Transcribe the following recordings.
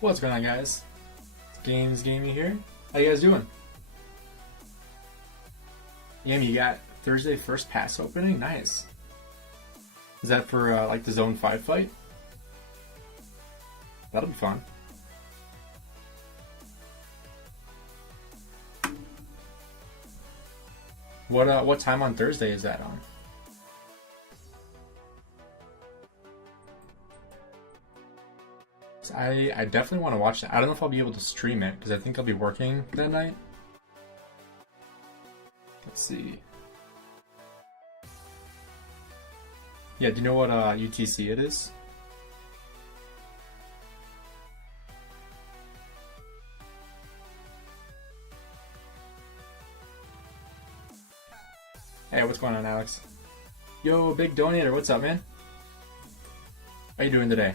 What's going on, guys? Gainz Gaming here. How you guys doing? Yeah, you got Thursday first pass opening? Nice. Is that for like the Zone 5 fight? That'll be fun. What time on Thursday is that on? I definitely want to watch that. I don't know if I'll be able to stream it because I think I'll be working that night. Let's see. Yeah, do you know what UTC it is? Hey, what's going on, Alex? Yo, big donator, what's up, man? How you doing today?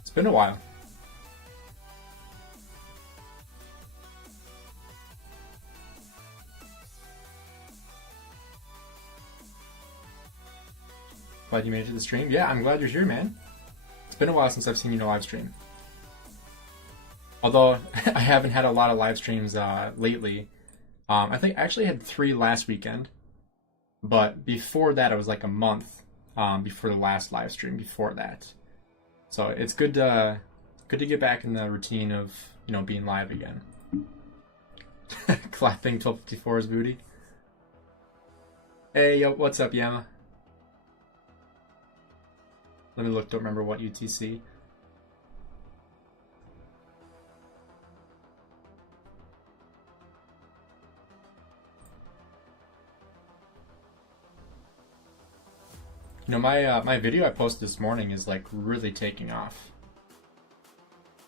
It's been a while. Glad you made it to the stream. Yeah, I'm glad you're here, man. It's been a while since I've seen you in a live stream. Although I haven't had a lot of live streams lately. I think I actually had 3 last weekend. But before that, it was like a month before the last live stream before that. So it's good to get back in the routine of, you know, being live again. Clapping 1254's booty. Hey, yo, what's up, Yama? Let me look, don't remember what UTC. You know, my video I posted this morning is like really taking off.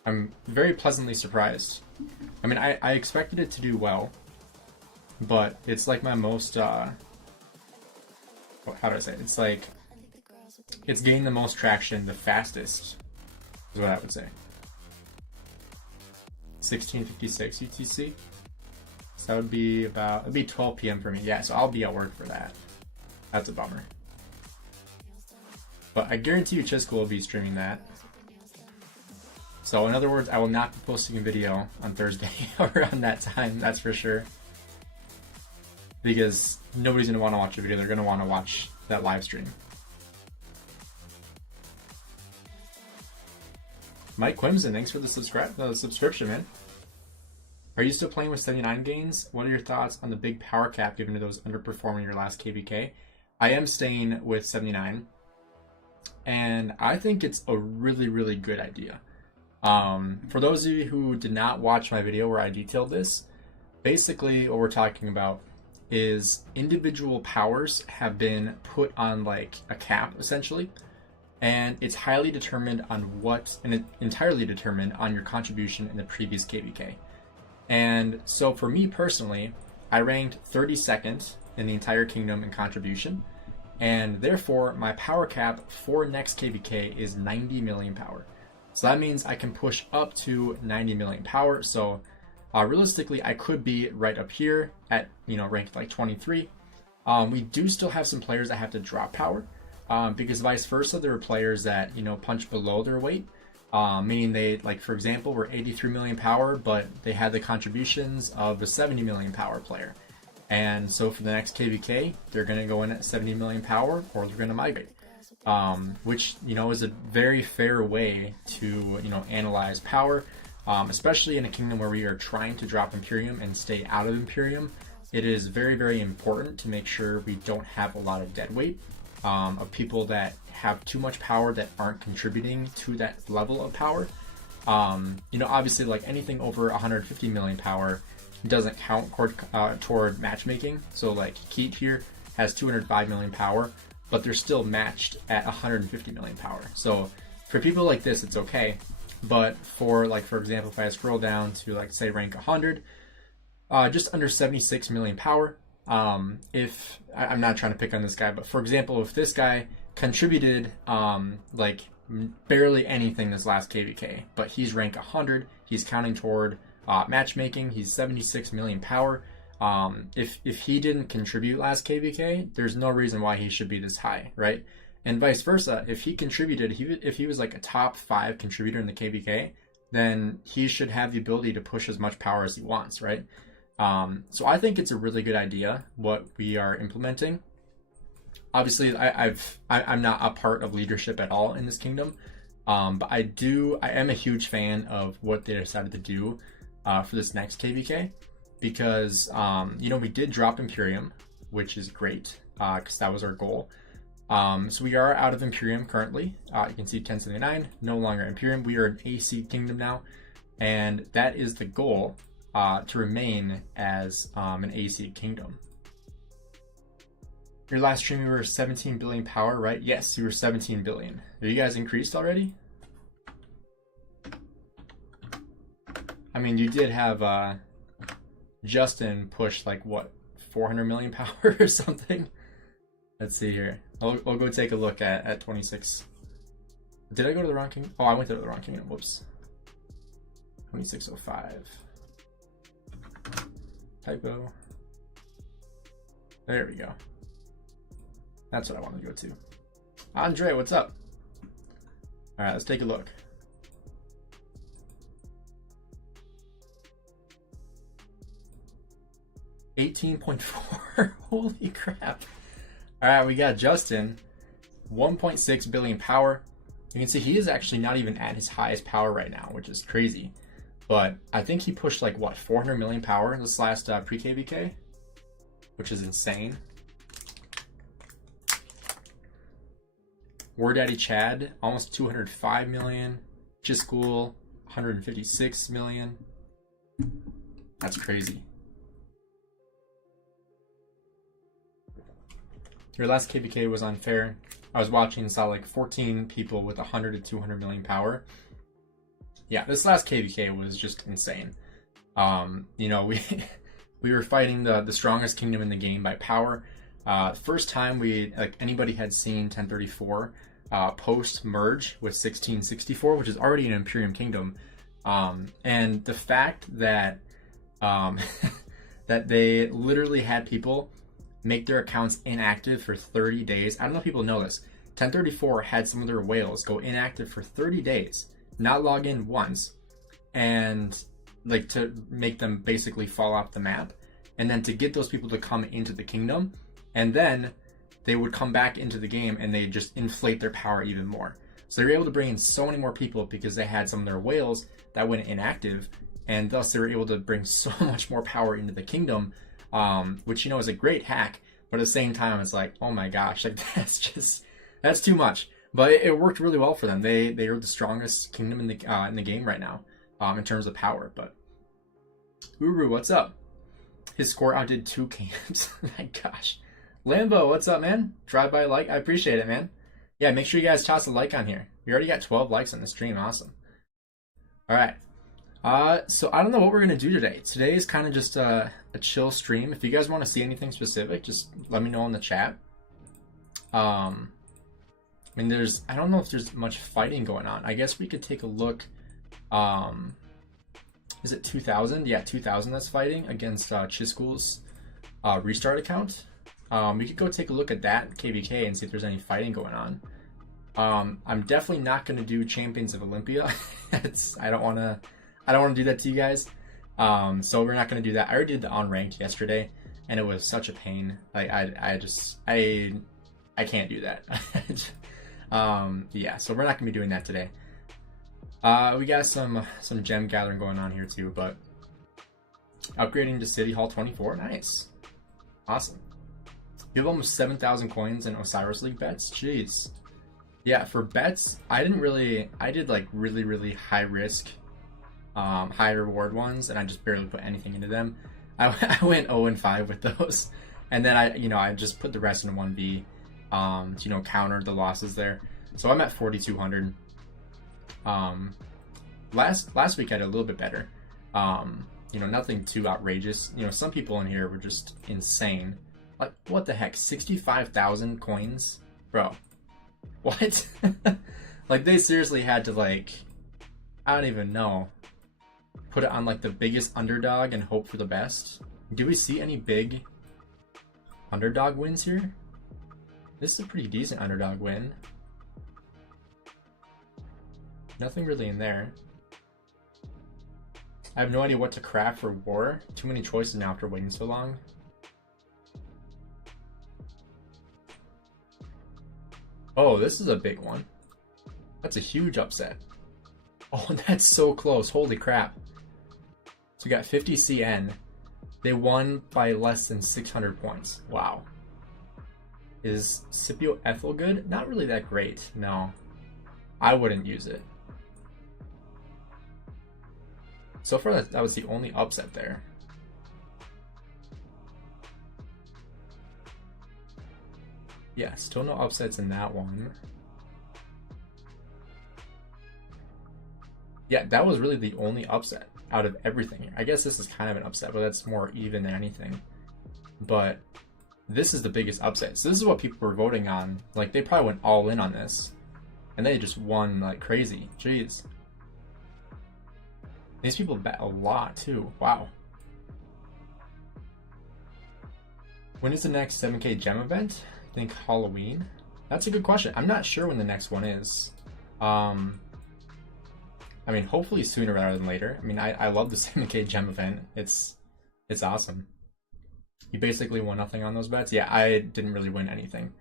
I'm very pleasantly surprised. I mean, I expected it to do well, but it's like my most, how do I say it? It's like, it's gained the most traction the fastest, is what I would say. 1656 UTC. So that would be about, it'd be 12 p.m. for me. Yeah, so I'll be at work for that. That's a bummer. But I guarantee you chisgule will be streaming that. So in other words, I will not be posting a video on Thursday around that time, that's for sure. Because nobody's going to want to watch a video, they're going to want to watch that live stream. Mike Quimson, thanks for the subscription, man. Are you still playing with 79 gains? What are your thoughts on the big power cap given to those underperforming your last KVK? I am staying with 79. And I think it's a really, really good idea. For those of you who did not watch my video where I detailed this, basically what we're talking about is individual powers have been put on like a cap essentially, and it's highly determined on entirely determined on your contribution in the previous KVK. And so for me personally, I ranked 32nd in the entire kingdom in contribution. And therefore, my power cap for next KVK is 90 million power. So that means I can push up to 90 million power. So realistically, I could be right up here at, you know, ranked like 23. We do still have some players that have to drop power because vice versa, there are players that, you know, punch below their weight. Meaning they, like, for example, were 83 million power, but they had the contributions of a 70 million power player. And so for the next KVK, they're going to go in at 70 million power, or they're going to migrate, which, you know, is a very fair way to, you know, analyze power, especially in a kingdom where we are trying to drop Imperium and stay out of Imperium. It is very, very important to make sure we don't have a lot of dead weight of people that have too much power that aren't contributing to that level of power. You know, obviously, like anything over 150 million power doesn't count toward matchmaking. So like Keat here has 205 million power, but they're still matched at 150 million power. So for people like this, it's okay. But for, like, for example, if I scroll down to, like, say rank 100, just under 76 million power. If I'm not trying to pick on this guy, but for example, if this guy contributed like barely anything this last KVK, but he's rank 100, he's counting toward matchmaking, he's 76 million power. If he didn't contribute last KVK, there's no reason why he should be this high, right? And vice versa, if he contributed, if he was like a top 5 contributor in the KVK, then he should have the ability to push as much power as he wants, right? So I think it's a really good idea what we are implementing. Obviously, I'm not a part of leadership at all in this kingdom, but I am a huge fan of what they decided to do for this next KVK, because you know, we did drop Imperium, which is great because that was our goal. So we are out of Imperium currently. You can see 1079, no longer Imperium. We are an AC kingdom now, and that is the goal, to remain as an AC kingdom. Your last stream you were 17 billion power, right? Yes, you were 17 billion. Are you guys increased already? I mean, you did have Justin push like what, 400 million power or something? Let's see here. I'll go take a look at 26. Did I go to the wrong kingdom? Oh, I went to the wrong kingdom. Whoops. 2605. Typo. There we go. That's what I want to go to. Andre, what's up? All right, let's take a look. $18.4. Holy crap. All right, we got Justin, 1.6 billion power. You can see he is actually not even at his highest power right now, which is crazy. But I think he pushed like what, 400 million power this last pre-KVK, which is insane. War Daddy Chad, almost 205 million. Chisgule, 156 million. That's crazy. Your last KVK was unfair. I was watching and saw like 14 people with 100 to 200 million power. Yeah, this last KVK was just insane. You know, we were fighting the strongest kingdom in the game by power. First time anybody had seen 1034 post merge with 1664, which is already an Imperium kingdom, and the fact that that they literally had people make their accounts inactive for 30 days. I don't know if people know this. 1034 had some of their whales go inactive for 30 days, not log in once, and like to make them basically fall off the map, and then to get those people to come into the kingdom, and then they would come back into the game and they just inflate their power even more. So they were able to bring in so many more people because they had some of their whales that went inactive, and thus they were able to bring so much more power into the kingdom, which, you know, is a great hack. But at the same time, it's like, oh my gosh, like that's too much. But it worked really well for them. They are the strongest kingdom in the game right now, in terms of power. But Uru, what's up? His score outdid 2 camps. My gosh. Lambo, what's up, man? Drive by like, I appreciate it, man. Yeah, make sure you guys toss a like on here. We already got 12 likes on the stream. Awesome. All right. So I don't know what we're gonna do today. Today is kind of just a chill stream. If you guys want to see anything specific, just let me know in the chat. I mean, I don't know if there's much fighting going on. I guess we could take a look. Is it 2000? Yeah, 2000 that's fighting against Chisgule's restart account. We could go take a look at that KVK and see if there's any fighting going on. I'm definitely not going to do Champions of Olympia. I don't want to do that to you guys. So we're not going to do that. I already did the unranked yesterday, and it was such a pain. Like I can't do that. Yeah, so we're not going to be doing that today. We got some gem gathering going on here too, but upgrading to City Hall 24, nice, awesome. You have almost 7,000 coins in Osiris League bets. Jeez. Yeah, for bets, I did like really high risk, high reward ones, and I just barely put anything into them. I went 0-5 with those, and then I just put the rest in 1v, to counter the losses there. So I'm at 4,200. Last week I did a little bit better. Nothing too outrageous. Some people in here were just insane. Like, what the heck? 65,000 coins, bro. What? Like, they seriously had to, like, I don't even know, put it on like the biggest underdog and hope for the best. Do we see any big underdog wins here? This is a pretty decent underdog win. Nothing really in there. I have no idea what to craft for war. Too many choices now after waiting so long. Oh, this is a big one. That's a huge upset. Oh, that's so close. Holy crap. So we got 50 CN. They won by less than 600 points. Wow. Is Scipio Ethel good? Not really that great. No. I wouldn't use it. So far, that was the only upset there. Yeah, still no upsets in that one. Yeah, that was really the only upset out of everything here. I guess this is kind of an upset, but that's more even than anything. But this is the biggest upset. So this is what people were voting on. Like, they probably went all in on this. And they just won like crazy. Jeez. These people bet a lot too. Wow. When is the next 7K gem event? I think Halloween. That's a good question. I'm not sure when the next one is. I mean, hopefully sooner rather than later. I mean, I love the 7K gem event. It's awesome. You basically won nothing on those bets. Yeah, I didn't really win anything.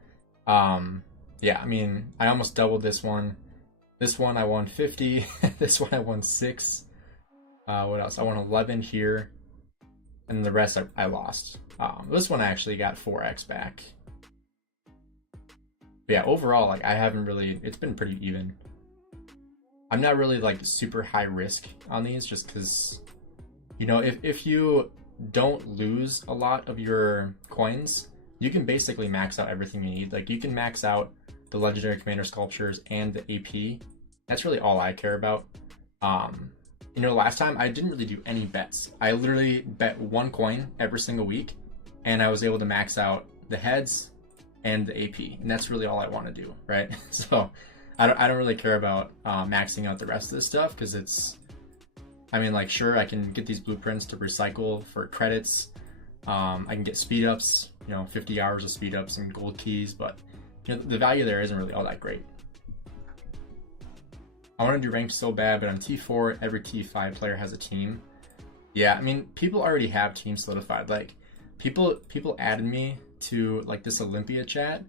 Yeah, I mean, I almost doubled this one. This one I won 50. This one I won 6. What else? I won 11 here. And the rest I lost. This one I actually got 4x back. But yeah, overall, like, I haven't really, it's been pretty even. I'm not really like super high risk on these just because, you know, if you don't lose a lot of your coins, you can basically max out everything you need. Like, you can max out the legendary commander sculptures and the AP. That's really all I care about. You know, last time I didn't really do any bets. I literally bet 1 coin every single week, and I was able to max out the heads and the AP, and that's really all I want to do, right? So I don't really care about maxing out the rest of this stuff because it's, I mean, like, sure, I can get these blueprints to recycle for credits. I can get speed ups, you know, 50 hours of speed ups and gold keys, but you know, the value there isn't really all that great. I want to do ranked so bad, but on T4, every T5 player has a team. Yeah, I mean, people already have teams solidified. Like, people added me to like this Olympia chat,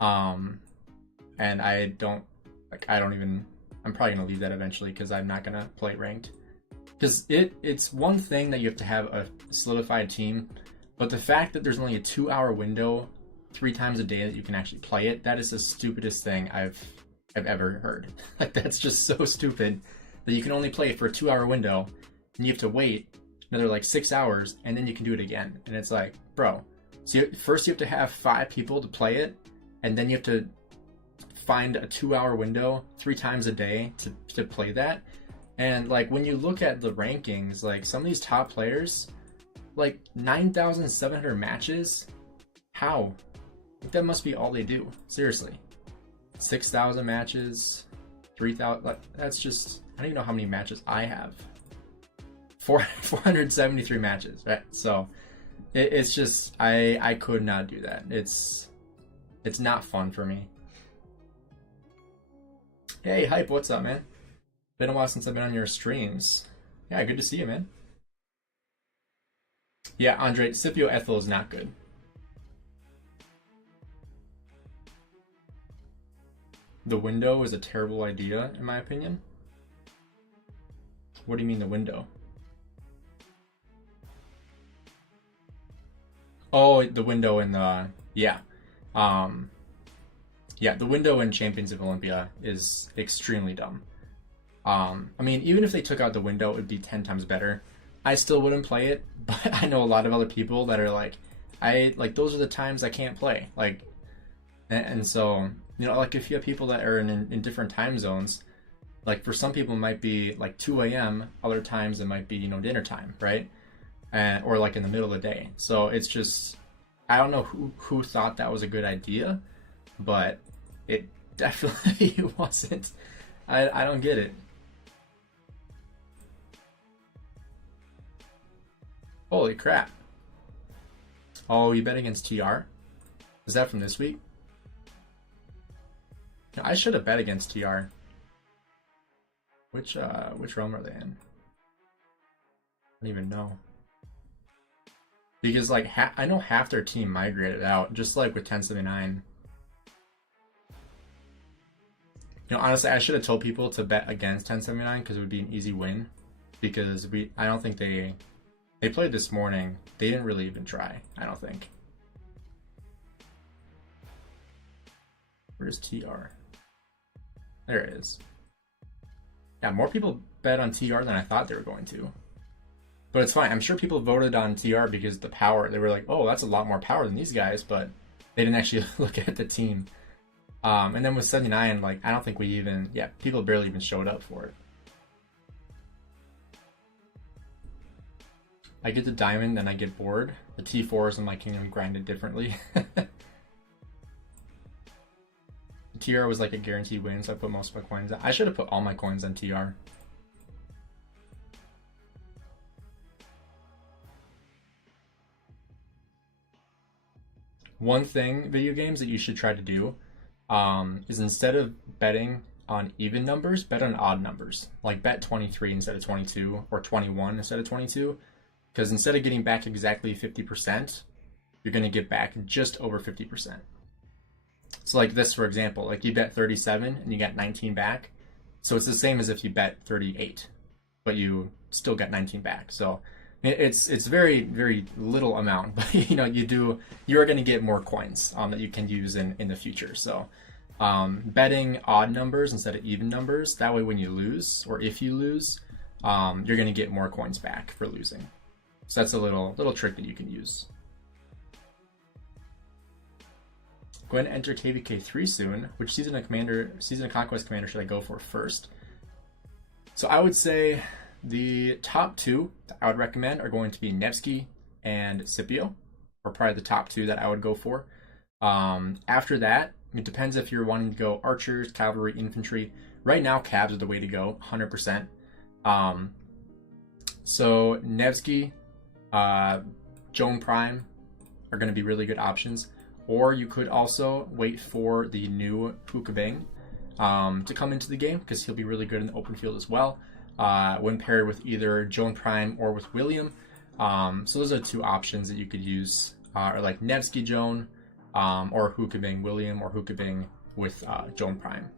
and I don't even. I'm probably gonna leave that eventually because I'm not gonna play ranked. Because it's one thing that you have to have a solidified team, but the fact that there's only a 2-hour window 3 times a day that you can actually play it, that is the stupidest thing I've ever heard. Like, that's just so stupid that you can only play it for a 2-hour window and you have to wait another like 6 hours and then you can do it again. And it's like, bro, so first you have to have 5 people to play it, and then you have to find a 2-hour window 3 times a day to play that. And like, when you look at the rankings, like some of these top players, like 9,700 matches, how? Like, that must be all they do. Seriously. 6,000 matches, 3,000, like, that's just, I don't even know how many matches I have. 473 matches, right? So it's just, I could not do that. It's not fun for me. Hey, Hype, what's up, man? Been a while since I've been on your streams. Yeah, good to see you, man. Yeah, Andre, Scipio Ethel is not good. The window is a terrible idea, in my opinion. What do you mean the window? Oh, the window in the, yeah. Yeah, the window in Champions of Olympia is extremely dumb. I mean, even if they took out the window, it would be 10 times better. I still wouldn't play it, but I know a lot of other people that are like, those are the times I can't play. Like, and so, you know, like, if you have people that are in different time zones, like, for some people it might be like 2 a.m., other times it might be, you know, dinner time, right? Or like in the middle of the day. So it's just, I don't know who thought that was a good idea, but it definitely wasn't. I don't get it. Holy crap. Oh, you bet against TR? Is that from this week? I should have bet against TR. Which realm are they in? don't even know. Because like I know half their team migrated out, just like with 1079. You know, honestly, I should have told people to bet against 1079 because it would be an easy win. Because I don't think they played this morning. They didn't really even try, I don't think. Where's TR? There it is. Yeah, more people bet on TR than I thought they were going to. But it's fine. I'm sure people voted on TR because the power, they were like, oh, that's a lot more power than these guys, but they didn't actually look at the team. And then with 79, like, I don't think we even, yeah, people barely even showed up for it. I get the diamond, then I get bored. The T4s in my kingdom grinded differently. TR was like a guaranteed win, so I put most of my coins on. I should have put all my coins on TR. One thing, video games, that you should try to do is instead of betting on even numbers, bet on odd numbers. Like bet 23 instead of 22, or 21 instead of 22. Because instead of getting back exactly 50%, you're going to get back just over 50%. So like this, for example, like you bet 37 and you got 19 back. So it's the same as if you bet 38, but you still got 19 back. So it's very, very little amount, but you know, you are going to get more coins that you can use in the future. So betting odd numbers instead of even numbers, that way when you lose, or if you lose, you're going to get more coins back for losing. So that's a little trick that you can use. Go ahead and enter KVK 3 soon. Which season of Conquest Commander should I go for first? So I would say the top two that I would recommend are going to be Nevsky and Scipio, or probably the top two that I would go for. After that, it depends if you're wanting to go archers, cavalry, infantry. Right now, cabs are the way to go, 100%. So Nevsky, Joan Prime are going to be really good options. Or you could also wait for the new Hukabing to come into the game, because he'll be really good in the open field as well, when paired with either Joan Prime or with William. So those are two options that you could use, or like Nevsky Joan, or Hukabing William, or Hukabing with Joan Prime.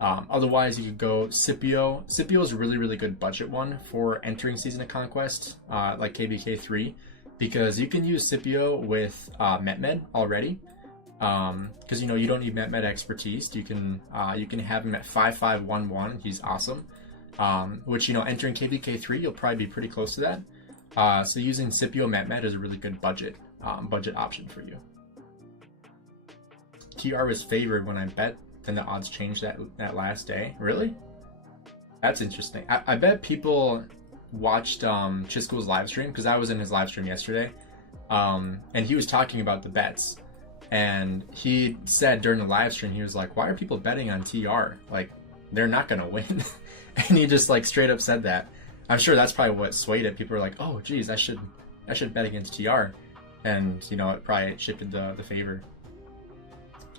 Otherwise, you could go Scipio. Scipio is a really, really good budget one for entering Season of Conquest, like KBK 3, because you can use Scipio with Metmed already. Because you know you don't need Metmed expertise. You can have him at 5511. He's awesome. Which, you know, entering KBK 3, you'll probably be pretty close to that. So using Scipio Metmed is a really good budget option for you. TR was favored when I bet. Then the odds changed that last day. Really? That's interesting. I bet people watched chisgule's live stream, because I was in his live stream yesterday, and he was talking about the bets, and he said during the live stream, he was like, why are people betting on TR? Like, they're not gonna win. And he just like straight up said that. I'm sure that's probably what swayed it. People were like, oh geez, I should bet against TR, and you know, it probably shifted the favor.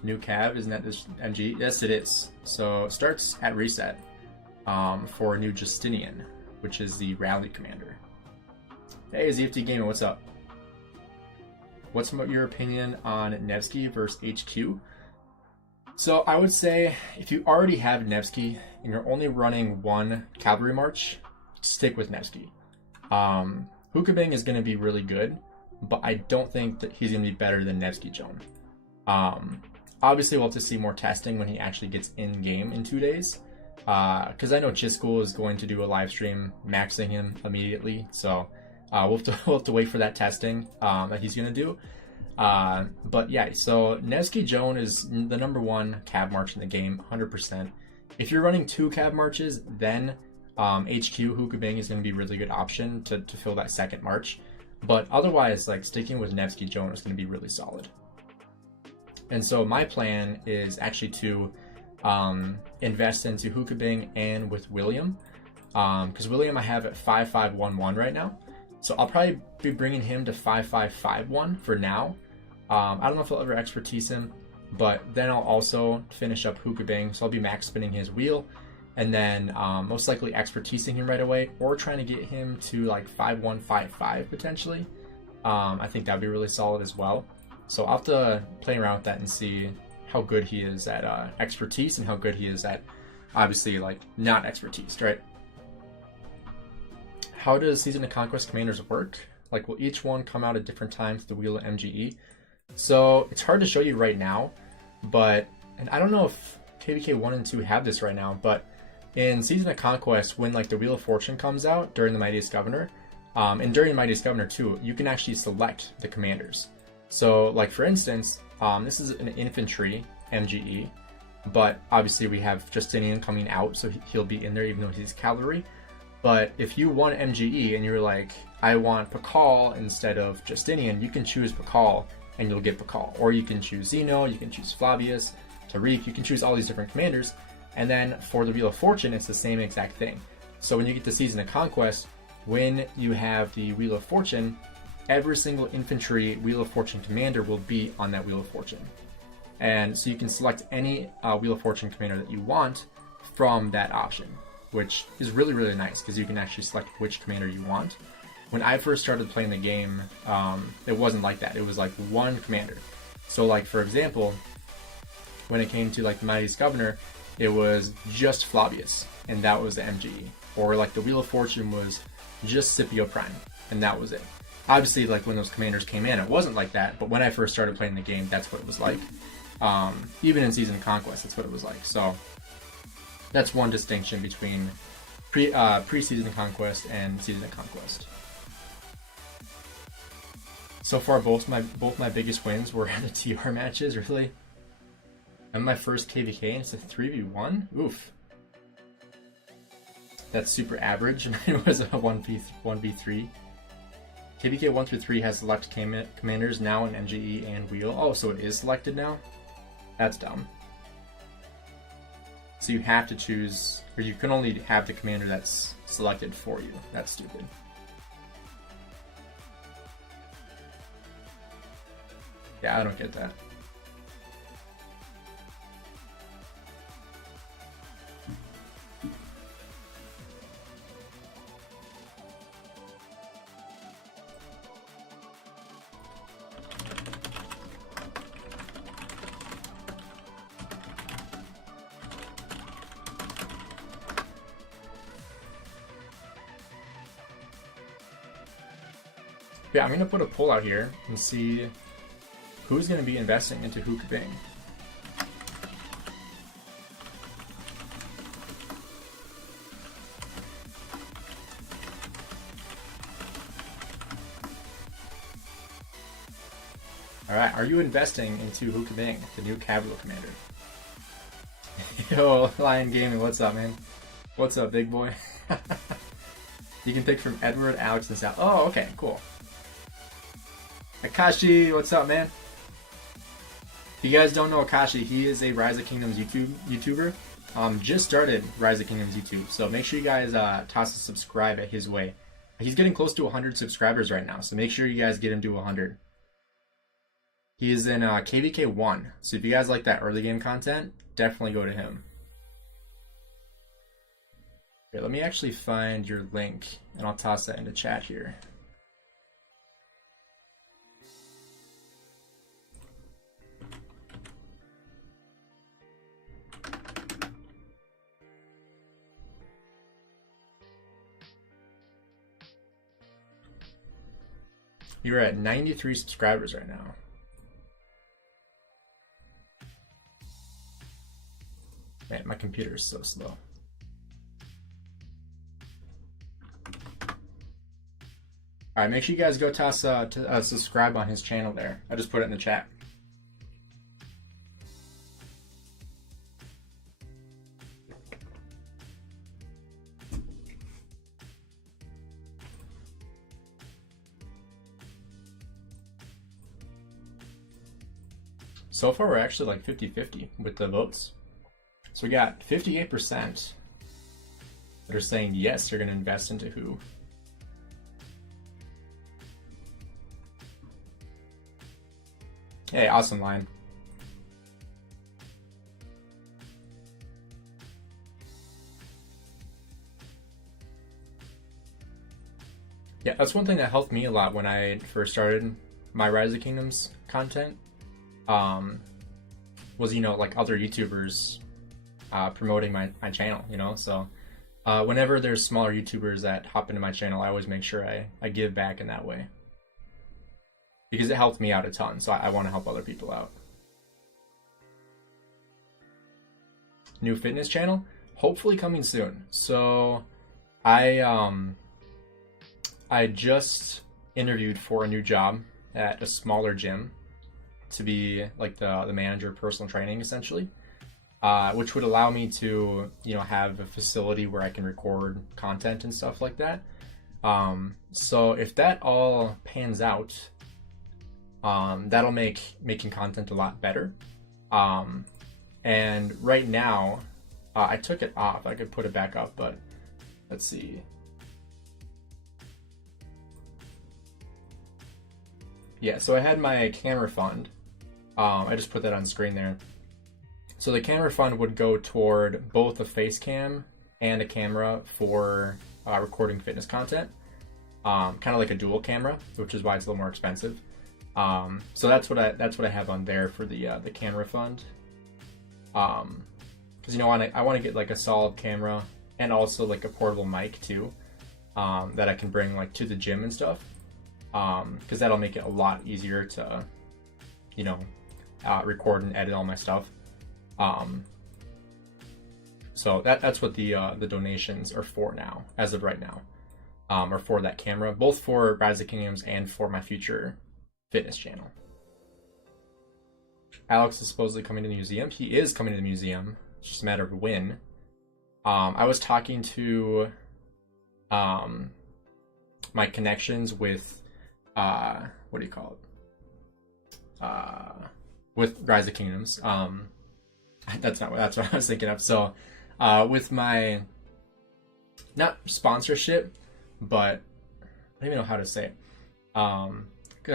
New cav, isn't that this MG? Yes, it is. So it starts at reset for new Justinian, which is the rally commander. Hey, ZFT Gaming, what's up? What's your opinion on Nevsky versus HQ? So I would say if you already have Nevsky and you're only running one cavalry march, stick with Nevsky. Hukabing is going to be really good, but I don't think that he's going to be better than Nevsky Joan. Obviously, we'll have to see more testing when he actually gets in game in 2 days. Because I know chisgule is going to do a live stream maxing him immediately. So we'll have to wait for that testing that he's going to do. But yeah, so Nevsky Joan is the #1 cab march in the game, 100%. If you're running 2 cab marches, then HQ Hukabing is going to be a really good option to fill that second march. But otherwise, like sticking with Nevsky Joan is going to be really solid. And so my plan is actually to invest into Hukabing and with William, because William I have at 5511 right now. So I'll probably be bringing him to 5551 for now. I don't know if I'll ever expertise him, but then I'll also finish up Hukabing. So I'll be max spinning his wheel, and then most likely expertising him right away, or trying to get him to like 5-1, 5-5 potentially. I think that'd be really solid as well. So I'll have to play around with that and see how good he is at expertise and how good he is at, obviously, like, not expertise, right? How does Season of Conquest commanders work? Like, will each one come out at different times to the Wheel of MGE? So it's hard to show you right now, but, and I don't know if KVK 1 and 2 have this right now, but in Season of Conquest, when like the Wheel of Fortune comes out during the Mightiest Governor, and during Mightiest Governor too, you can actually select the commanders. So like for instance, this is an infantry MGE, but obviously we have Justinian coming out, so he'll be in there even though he's cavalry. But if you want MGE and you're like, I want Pakal instead of Justinian, you can choose Pakal and you'll get Pakal. Or you can choose Zeno, you can choose Flavius, Tariq, you can choose all these different commanders. And then for the Wheel of Fortune, it's the same exact thing. So when you get to Season of Conquest, when you have the Wheel of Fortune, every single infantry Wheel of Fortune commander will be on that Wheel of Fortune. And so you can select any Wheel of Fortune commander that you want from that option, which is really, really nice because you can actually select which commander you want. When I first started playing the game, it wasn't like that. It was like one commander. So like, for example, when it came to like the Mightiest Governor, it was just Flavius, and that was the MGE. Or like the Wheel of Fortune was just Scipio Prime, and that was it. Obviously, like when those commanders came in, it wasn't like that, but when I first started playing the game, that's what it was like. Even in Season of Conquest, that's what it was like. So that's one distinction between pre-Season of Conquest and Season of Conquest. So far, both my biggest wins were at the TR matches, really. And my first KVK, and it's a 3v1? Oof. That's super average. Mine was a 1v3. KVK 1 through 3 has select commanders now in MGE and Wheel. Oh, so it is selected now? That's dumb. So you have to choose, or you can only have the commander that's selected for you. That's stupid. Yeah, I don't get that. Yeah, I'm going to put a poll out here and see who's going to be investing into Hook Bing. Alright, are you investing into Hook Bing, the new cavalry commander? Yo, Lion Gaming, what's up, man? What's up, big boy? You can pick from Edward, Alex, and Sal. Oh, okay, cool. Akashi, what's up, man? If you guys don't know Akashi, he is a Rise of Kingdoms YouTuber. Just started Rise of Kingdoms YouTube, so make sure you guys toss a subscribe at his way. He's getting close to 100 subscribers right now, so make sure you guys get him to 100. He is in KVK 1, so if you guys like that early game content, definitely go to him. Here, let me actually find your link, and I'll toss that into chat here. You're at 93 subscribers right now. Man, my computer is so slow. Alright, make sure you guys go toss subscribe on his channel there. I just put it in the chat. So far, we're actually like 50-50 with the votes. So we got 58% that are saying yes, they're going to invest into who. Hey, awesome line. Yeah, that's one thing that helped me a lot when I first started my Rise of Kingdoms content. Was, you know, like other YouTubers promoting my channel, you know. So whenever there's smaller YouTubers that hop into my channel, I always make sure I give back in that way, because it helped me out a ton. So I want to help other people out. New fitness channel, hopefully coming soon. So I just interviewed for a new job at a smaller gym to be like the manager of personal training, essentially, which would allow me to, you know, have a facility where I can record content and stuff like that. So if that all pans out, that'll make making content a lot better. And right now, I took it off. I could put it back up, but let's see. Yeah, so I had my camera fund. I just put that on screen there. So the camera fund would go toward both a face cam and a camera for recording fitness content. Kind of like a dual camera, which is why it's a little more expensive. So that's what I have on there for the camera fund. Because, you know, I want to get like a solid camera and also like a portable mic too, that I can bring like to the gym and stuff. Because that'll make it a lot easier to, you know, record and edit all my stuff. So that's what the donations are for now, as of right now, are for that camera, both for Rise of Kingdoms and for my future fitness channel. Alex is supposedly coming to the museum. He is coming to the museum. It's just a matter of when. I was talking to my connections with what do you call it? With Rise of Kingdoms. That's what I was thinking of. So with my, not sponsorship, but I don't even know how to say it.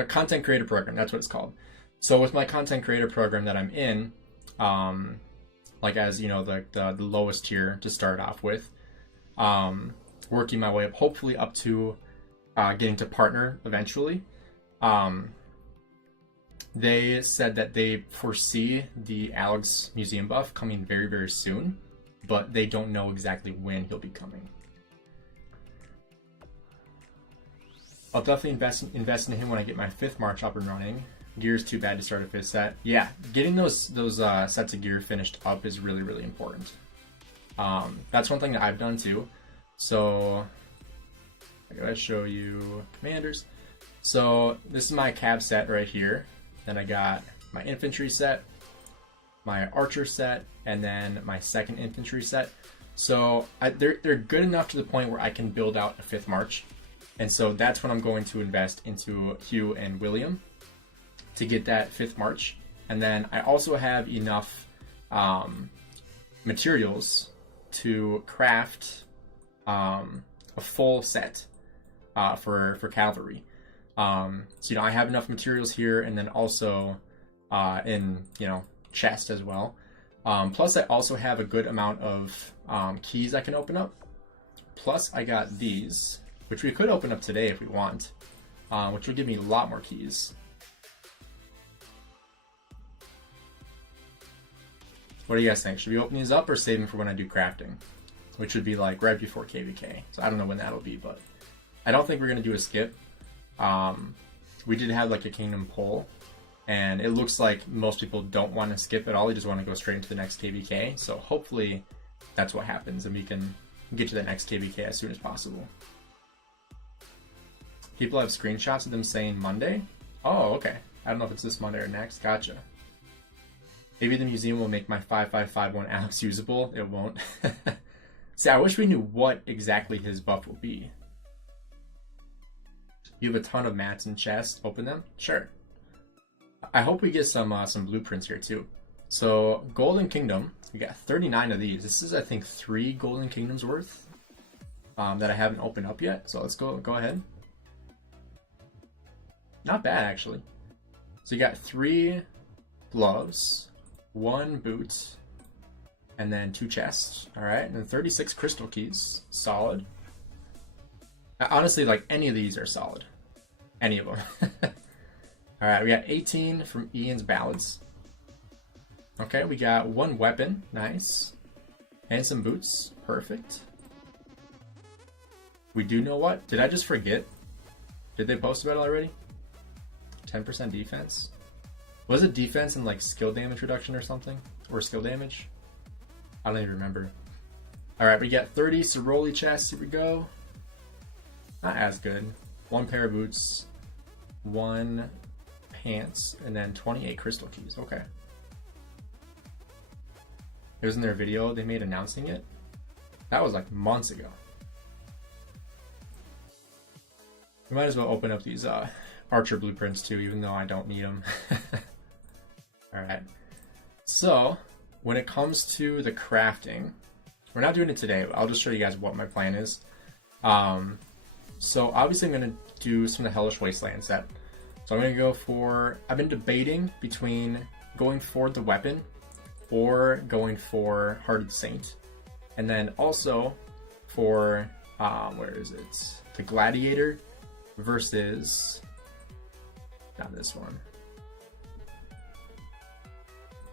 Content creator program, that's what it's called. So with my content creator program that I'm in, like, as you know, the lowest tier to start off with, working my way up, hopefully up to getting to partner eventually. They said that they foresee the Alex Museum buff coming very, very soon, but they don't know exactly when he'll be coming. I'll definitely invest in him when I get my 5th March up and running. Gear's too bad to start a 5th set. Yeah, getting those sets of gear finished up is really, really important. That's one thing that I've done too. So I gotta show you commanders. So this is my cab set right here. Then I got my infantry set, my archer set, and then my 2nd infantry set. So they're good enough to the point where I can build out a 5th March. And so that's when I'm going to invest into Hugh and William to get that 5th March. And then I also have enough materials to craft a full set for cavalry. So, you know, I have enough materials here, and then also in, you know, chest as well. Plus I also have a good amount of keys I can open up. Plus I got these, which we could open up today if we want, which will give me a lot more keys. What do you guys think? Should we open these up or save them for when I do crafting? Which would be like right before KVK. So I don't know when that'll be, but I don't think we're going to do a skip. We did have like a kingdom poll, and it looks like most people don't want to skip at all. They just want to go straight into the next KVK. So hopefully that's what happens, and we can get to that next KVK as soon as possible. People have screenshots of them saying Monday. Oh, okay. I don't know if it's this Monday or next. Gotcha. Maybe the museum will make my 5551 Alex usable. It won't. See, I wish we knew what exactly his buff will be. You have a ton of mats and chests. Open them? Sure. I hope we get some blueprints here too. So, Golden Kingdom. We got 39 of these. This is, I think, 3 Golden Kingdoms worth that I haven't opened up yet. So let's go ahead. Not bad, actually. So you got 3 gloves, 1 boot, and then 2 chests. All right, and then 36 crystal keys. Solid. Honestly, like any of these are solid. Any of them. All right, we got 18 from Ian's Ballads. Okay, we got one weapon. Nice. And some boots. Perfect. We do know what? Did I just forget? Did they post about it already? 10% defense? Was it defense and like skill damage reduction or something? Or skill damage? I don't even remember. Alright, we got 30 Ceroli chests. Here we go. Not as good. One pair of boots. One pants. And then 28 crystal keys. Okay. It was in their video they made announcing it. That was like months ago. We might as well open up these archer blueprints too, even though I don't need them. Alright. So, when it comes to the crafting, we're not doing it today, but I'll just show you guys what my plan is. So obviously I'm going to do some of the Hellish Wasteland set. So I'm going to go for, I've been debating between going for the weapon or going for Hearted Saint. And then also for, where is it? The Gladiator versus, not this one,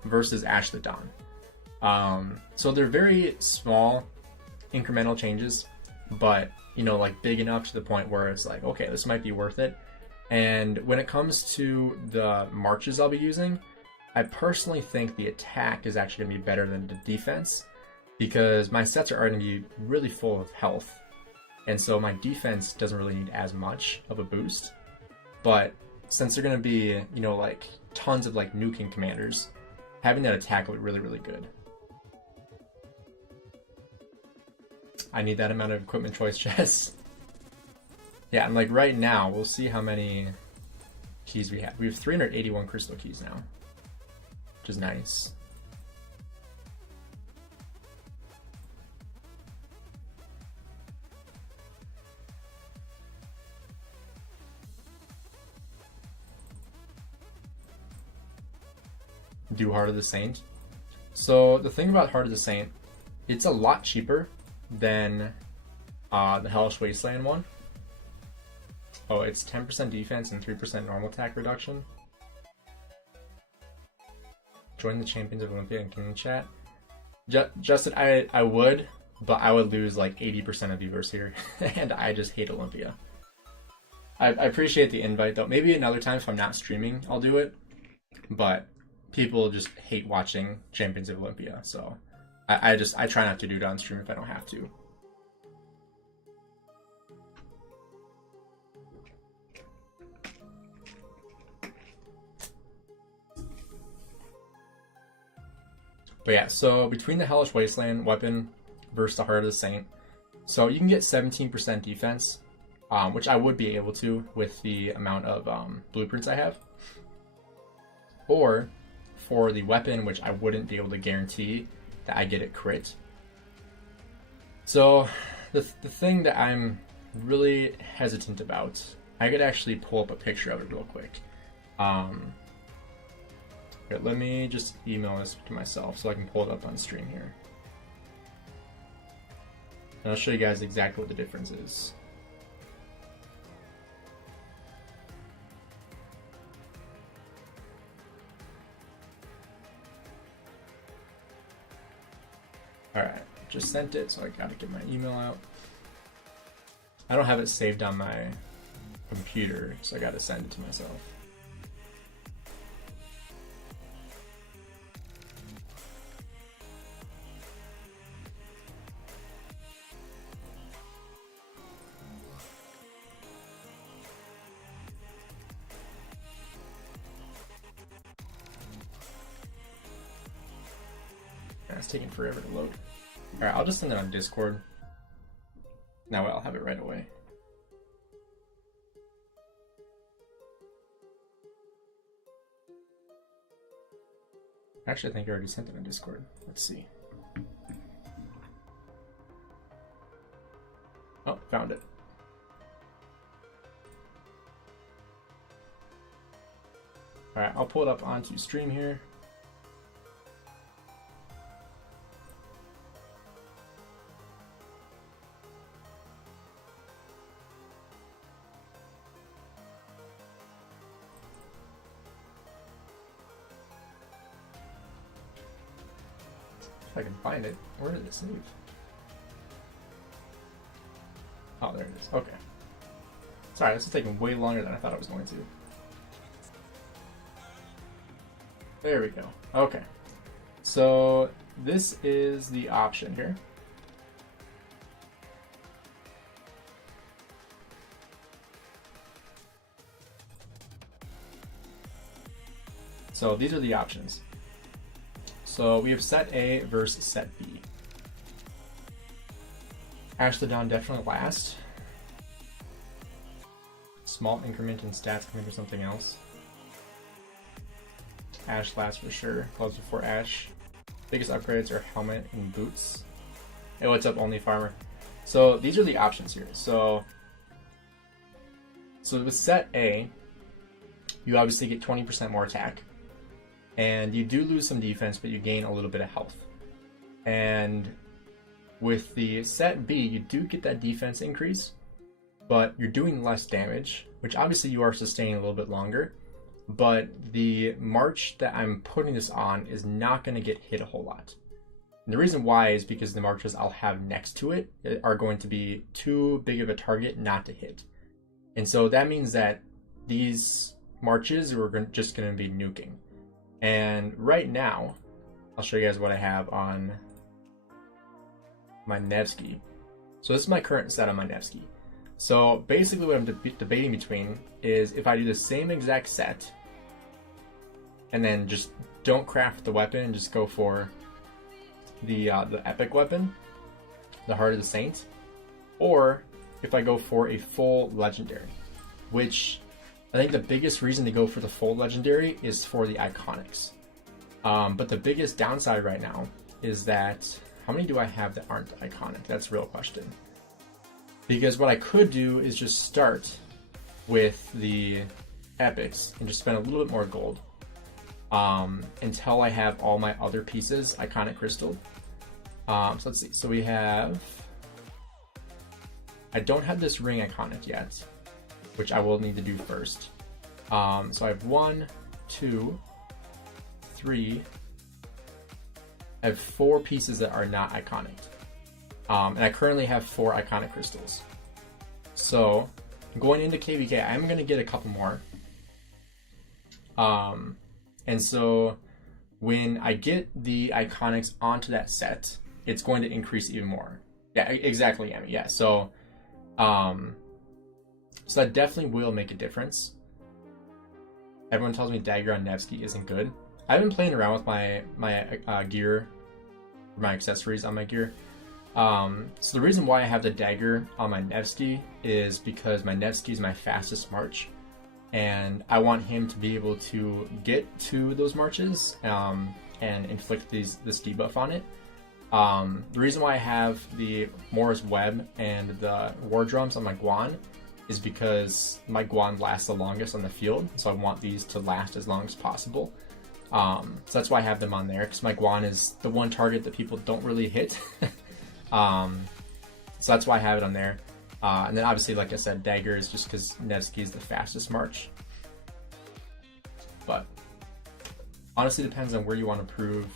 versus Ash the Dawn. So they're very small incremental changes, but you know, like big enough to the point where it's like, okay, this might be worth it. And when it comes to the marches I'll be using, I personally think the attack is actually going to be better than the defense, because my sets are going to be really full of health, and so my defense doesn't really need as much of a boost. But since they're going to be, you know, like tons of like nuking commanders, having that attack will be really, really good. I need that amount of equipment choice chests. Yeah, and like right now, we'll see how many keys we have. We have 381 crystal keys now, which is nice. Do Heart of the Saint. So the thing about Heart of the Saint, it's a lot cheaper than the Hellish Wasteland one. Oh, it's 10% defense and 3% normal attack reduction. Join the Champions of Olympia and King chat. Justin, I would, but I would lose like 80% of viewers here, and I just hate Olympia. I appreciate the invite though. Maybe another time if I'm not streaming, I'll do it. But people just hate watching Champions of Olympia, so I try not to do it on stream if I don't have to. But yeah, so between the Hellish Wasteland weapon versus the Heart of the Saint, so you can get 17% defense, which I would be able to with the amount of blueprints I have. Or for the weapon, which I wouldn't be able to guarantee that I get it crit. So the thing that I'm really hesitant about, I could actually pull up a picture of it real quick. Let me just email this to myself so I can pull it up on stream here. And I'll show you guys exactly what the difference is. Alright, just sent it, so I gotta get my email out. I don't have it saved on my computer, so I gotta send it to myself. It's taking forever to load. Alright, I'll just send it on Discord. Now I'll have it right away. Actually, I think I already sent it on Discord. Let's see. Oh, found it. Alright, I'll pull it up onto stream here. If I can find it. Where did it save? Oh, there it is. Okay. Sorry, this is taking way longer than I thought it was going to. There we go. Okay. So this is the option here. So these are the options. So we have set A versus set B. Ashlodon definitely last. Small increment in stats coming for something else. Ash last for sure. Gloves before Ash. Biggest upgrades are helmet and boots. Hey, what's up, Only Farmer? So these are the options here. So with set A, you obviously get 20% more attack. And you do lose some defense, but you gain a little bit of health. And with the set B, you do get that defense increase, but you're doing less damage, which obviously you are sustaining a little bit longer. But the march that I'm putting this on is not going to get hit a whole lot. And the reason why is because the marches I'll have next to it are going to be too big of a target not to hit. And so that means that these marches are just going to be nuking. And right now, I'll show you guys what I have on my Nevsky. So this is my current set on my Nevsky. So basically what I'm debating between is if I do the same exact set and then just don't craft the weapon and just go for the epic weapon, the Heart of the Saint, or if I go for a full legendary, which I think the biggest reason to go for the full legendary is for the iconics. But the biggest downside right now is that how many do I have that aren't iconic? That's a real question. Because what I could do is just start with the epics and just spend a little bit more gold until I have all my other pieces iconic crystal. So let's see. So we have, I don't have this ring iconic yet, which I will need to do first. So I have 1, 2, 3. I have 4 pieces that are not iconic. And I currently have 4 iconic crystals. So going into KVK, I'm going to get a couple more. And so when I get the iconics onto that set, it's going to increase even more. Yeah, exactly, Amy. Yeah, so that definitely will make a difference. Everyone tells me dagger on Nevsky isn't good. I've been playing around with my gear, my accessories on my gear. So the reason why I have the dagger on my Nevsky is because my Nevsky is my fastest march, and I want him to be able to get to those marches and inflict this debuff on it. The reason why I have the Mora's Web and the War Drums on my Guan is because my Guan lasts the longest on the field, so I want these to last as long as possible. So that's why I have them on there, because my Guan is the one target that people don't really hit. So that's why I have it on there. And then obviously, like I said, dagger is just because Nevsky is the fastest march. But honestly, depends on where you want to improve.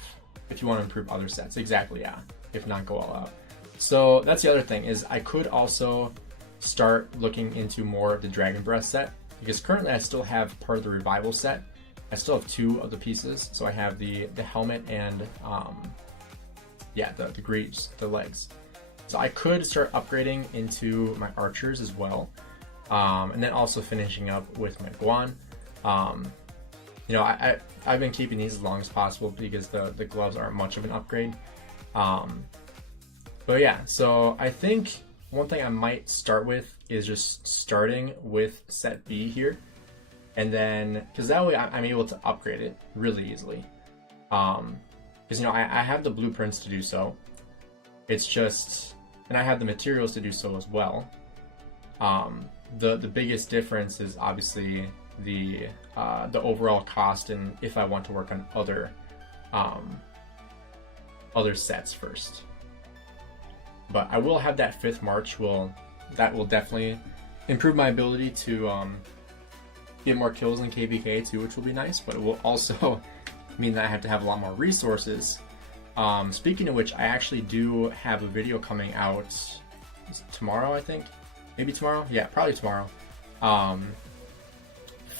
If you want to improve other sets, exactly, yeah. If not, go all out. So that's the other thing, is I could also start looking into more of the Dragon Breath set, because currently I still have part of the Revival set. I still have 2 of the pieces, so I have the helmet and the greaves, the legs. So I could start upgrading into my archers as well, and then also finishing up with my Guan. I've been keeping these as long as possible because the gloves aren't much of an upgrade. But yeah, so I think one thing I might start with is just starting with set B here, and then because that way I'm able to upgrade it really easily. Because I have the blueprints to do so. It's just, and I have the materials to do so as well. The biggest difference is obviously the overall cost, and if I want to work on other sets first. But I will have that 5th march. That will definitely improve my ability to get more kills in KVK too, which will be nice. But it will also mean that I have to have a lot more resources Speaking of which, I actually do have a video coming out tomorrow, I think. Maybe tomorrow? Yeah, probably tomorrow.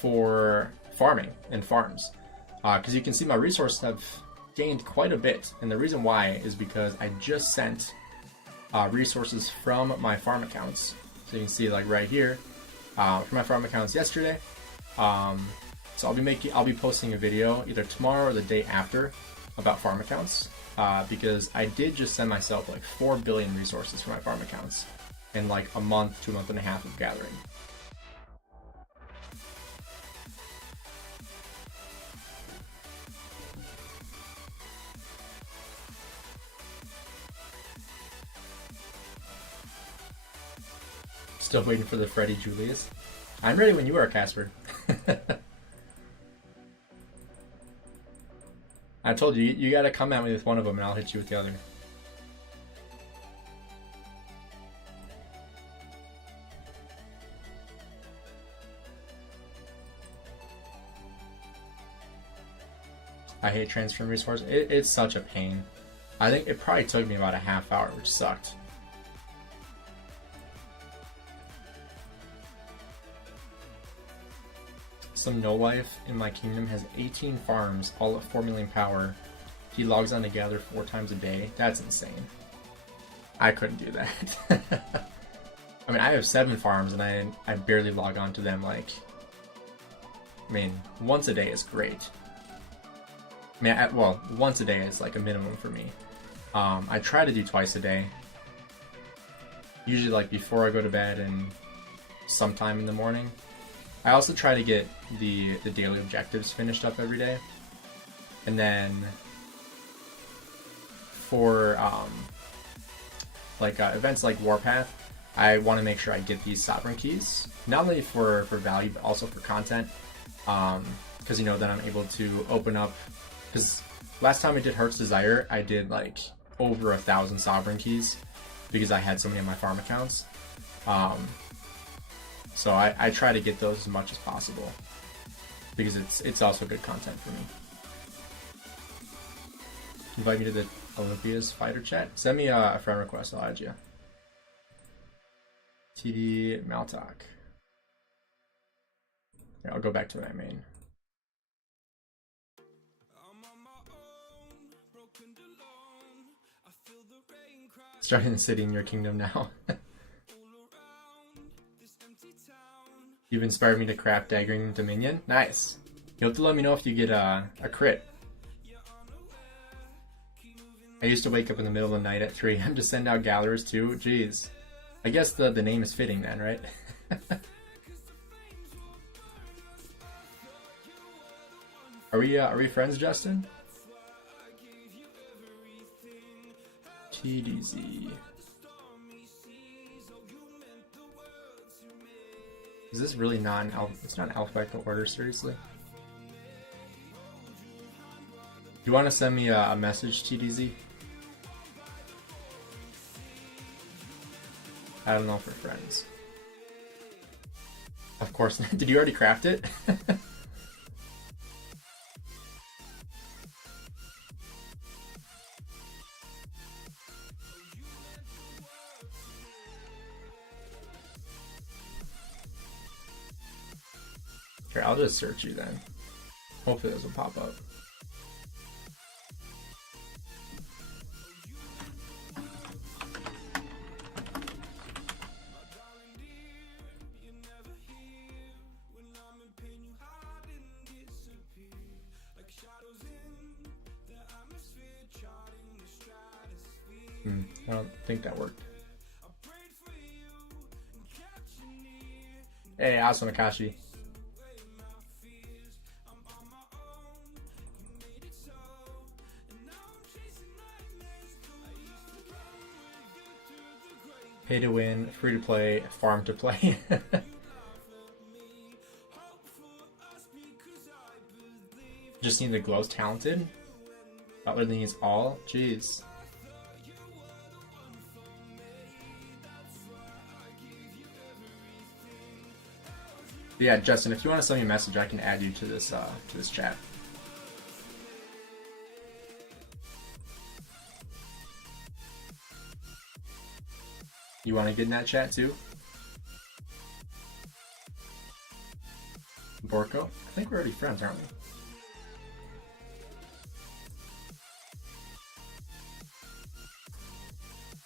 For farming and farms. Because you can see my resources have gained quite a bit. And the reason why is because I just sent resources from my farm accounts. So you can see like right here, from my farm accounts yesterday. So I'll be posting a video either tomorrow or the day after about farm accounts. Because I did just send myself like 4 billion resources for my farm accounts in like a month to a month and a half of gathering. Still waiting for the Freddy Julius. I'm ready when you are, Casper. I told you, you gotta come at me with one of them and I'll hit you with the other. I hate transferring resources. It's such a pain. I think it probably took me about a half hour, which sucked. Some no-life in my kingdom has 18 farms, all at 4 million power. He logs on to gather 4 times a day. That's insane. I couldn't do that. I mean, I have 7 farms and I barely log on to them like... I mean, once a day is great. I mean, well, once a day is like a minimum for me. I try to do twice a day. Usually like before I go to bed and sometime in the morning. I also try to get the daily objectives finished up every day. And then for events like Warpath, I want to make sure I get these sovereign keys, not only for value but also for content, because you know then I'm able to open up. Because last time I did Heart's Desire, I did like over 1,000 sovereign keys because I had so many on my farm accounts. So I try to get those as much as possible because it's also good content for me. Invite me to the Olympia's fighter chat. Send me a friend request, I'll add you. TD Maltok. Yeah, I'll go back to my main. Starting the city in your kingdom now. You've inspired me to craft Daggering Dominion. Nice. You'll have to let me know if you get a crit. I used to wake up in the middle of the night at 3 AM to send out gatherers too. Jeez. I guess the name is fitting then, right? Are we friends, Justin? TDZ. Is this really not an it's not an alphabetical order, seriously? Do you want to send me a message, TDZ? I don't know if we're friends. Of course not. Did you already craft it? Here, I'll just search you then. Hopefully this will pop up. I don't think that worked. Hey, Asumakashi. Pay to win, free to play, farm to play. Just need the glow's talented. Butler needs all. Jeez. Yeah, Justin, if you want to send me a message, I can add you to this chat. You want to get in that chat too? Borko? I think we're already friends, aren't we?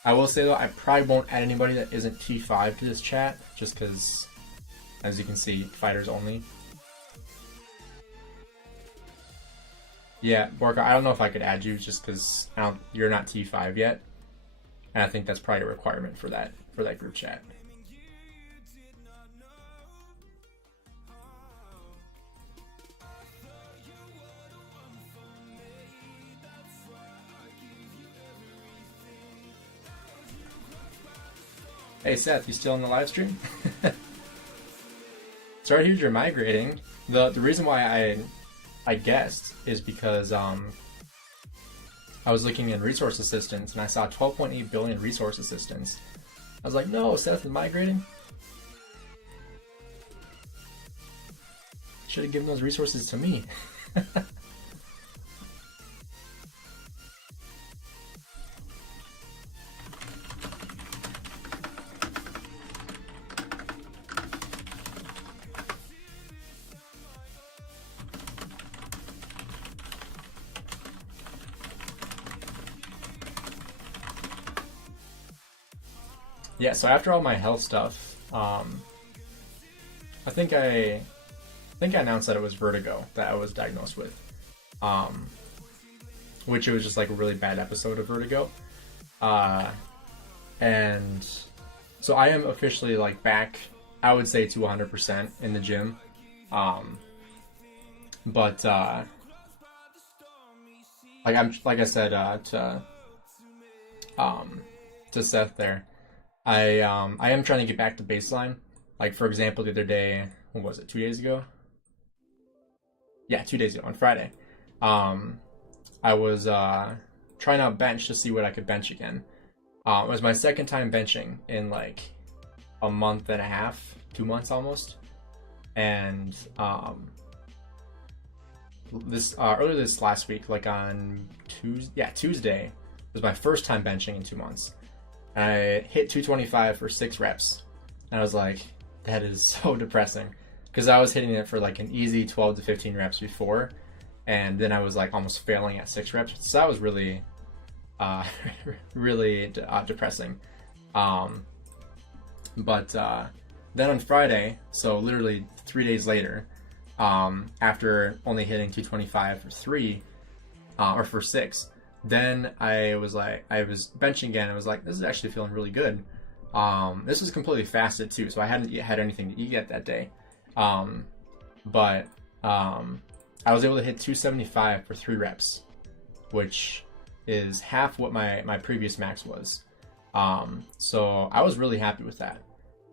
I will say though, I probably won't add anybody that isn't T5 to this chat, just because, as you can see, fighters only. Yeah, Borka, I don't know if I could add you just because you're not T5 yet, and I think that's probably a requirement for that group chat. Hey Seth, you still in the live stream? Sorry to hear you're migrating. The reason why I guessed is because I was looking in resource assistance and I saw 12.8 billion resource assistance. I was like, no, Seth is migrating. Should have given those resources to me. Yeah, so after all my health stuff, I think I announced that it was vertigo that I was diagnosed with, which it was just like a really bad episode of vertigo, and so I am officially like back, I would say, to 100% in the gym, but like I said to Seth there. I am trying to get back to baseline. Like, for example, the other day, what was it, 2 days ago? Yeah, 2 days ago, on Friday. I was trying out bench to see what I could bench again. It was my second time benching in like a month and a half, 2 months almost. And earlier this last week, like on Tuesday, was my first time benching in 2 months. I hit 225 for 6 reps, and I was like, that is so depressing, because I was hitting it for like an easy 12 to 15 reps before, and then I was like almost failing at 6 reps, so that was really really depressing. But then on Friday, so literally 3 days later, after only hitting 225 for 3 or for 6, then I was benching again. I was like, this is actually feeling really good. This was completely fasted too, so I hadn't had anything to eat yet that day. But I was able to hit 275 for 3 reps, which is half what my previous max was. So I was really happy with that.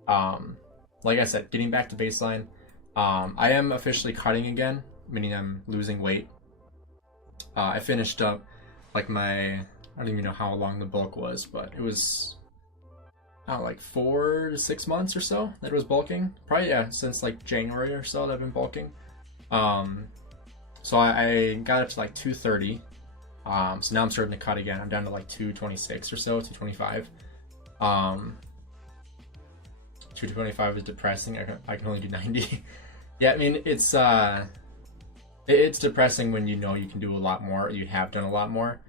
Like I said, getting back to baseline. I am officially cutting again, meaning I'm losing weight. I finished up like I don't even know how long the bulk was, but it was like 4 to 6 months or so that it was bulking. Probably, yeah, since like January or so that I've been bulking. So I got up to like 230. So now I'm starting to cut again. I'm down to like 226 or so, 225. 225 is depressing. I can only do 90. Yeah, I mean, it's depressing when you know you can do a lot more, you have done a lot more.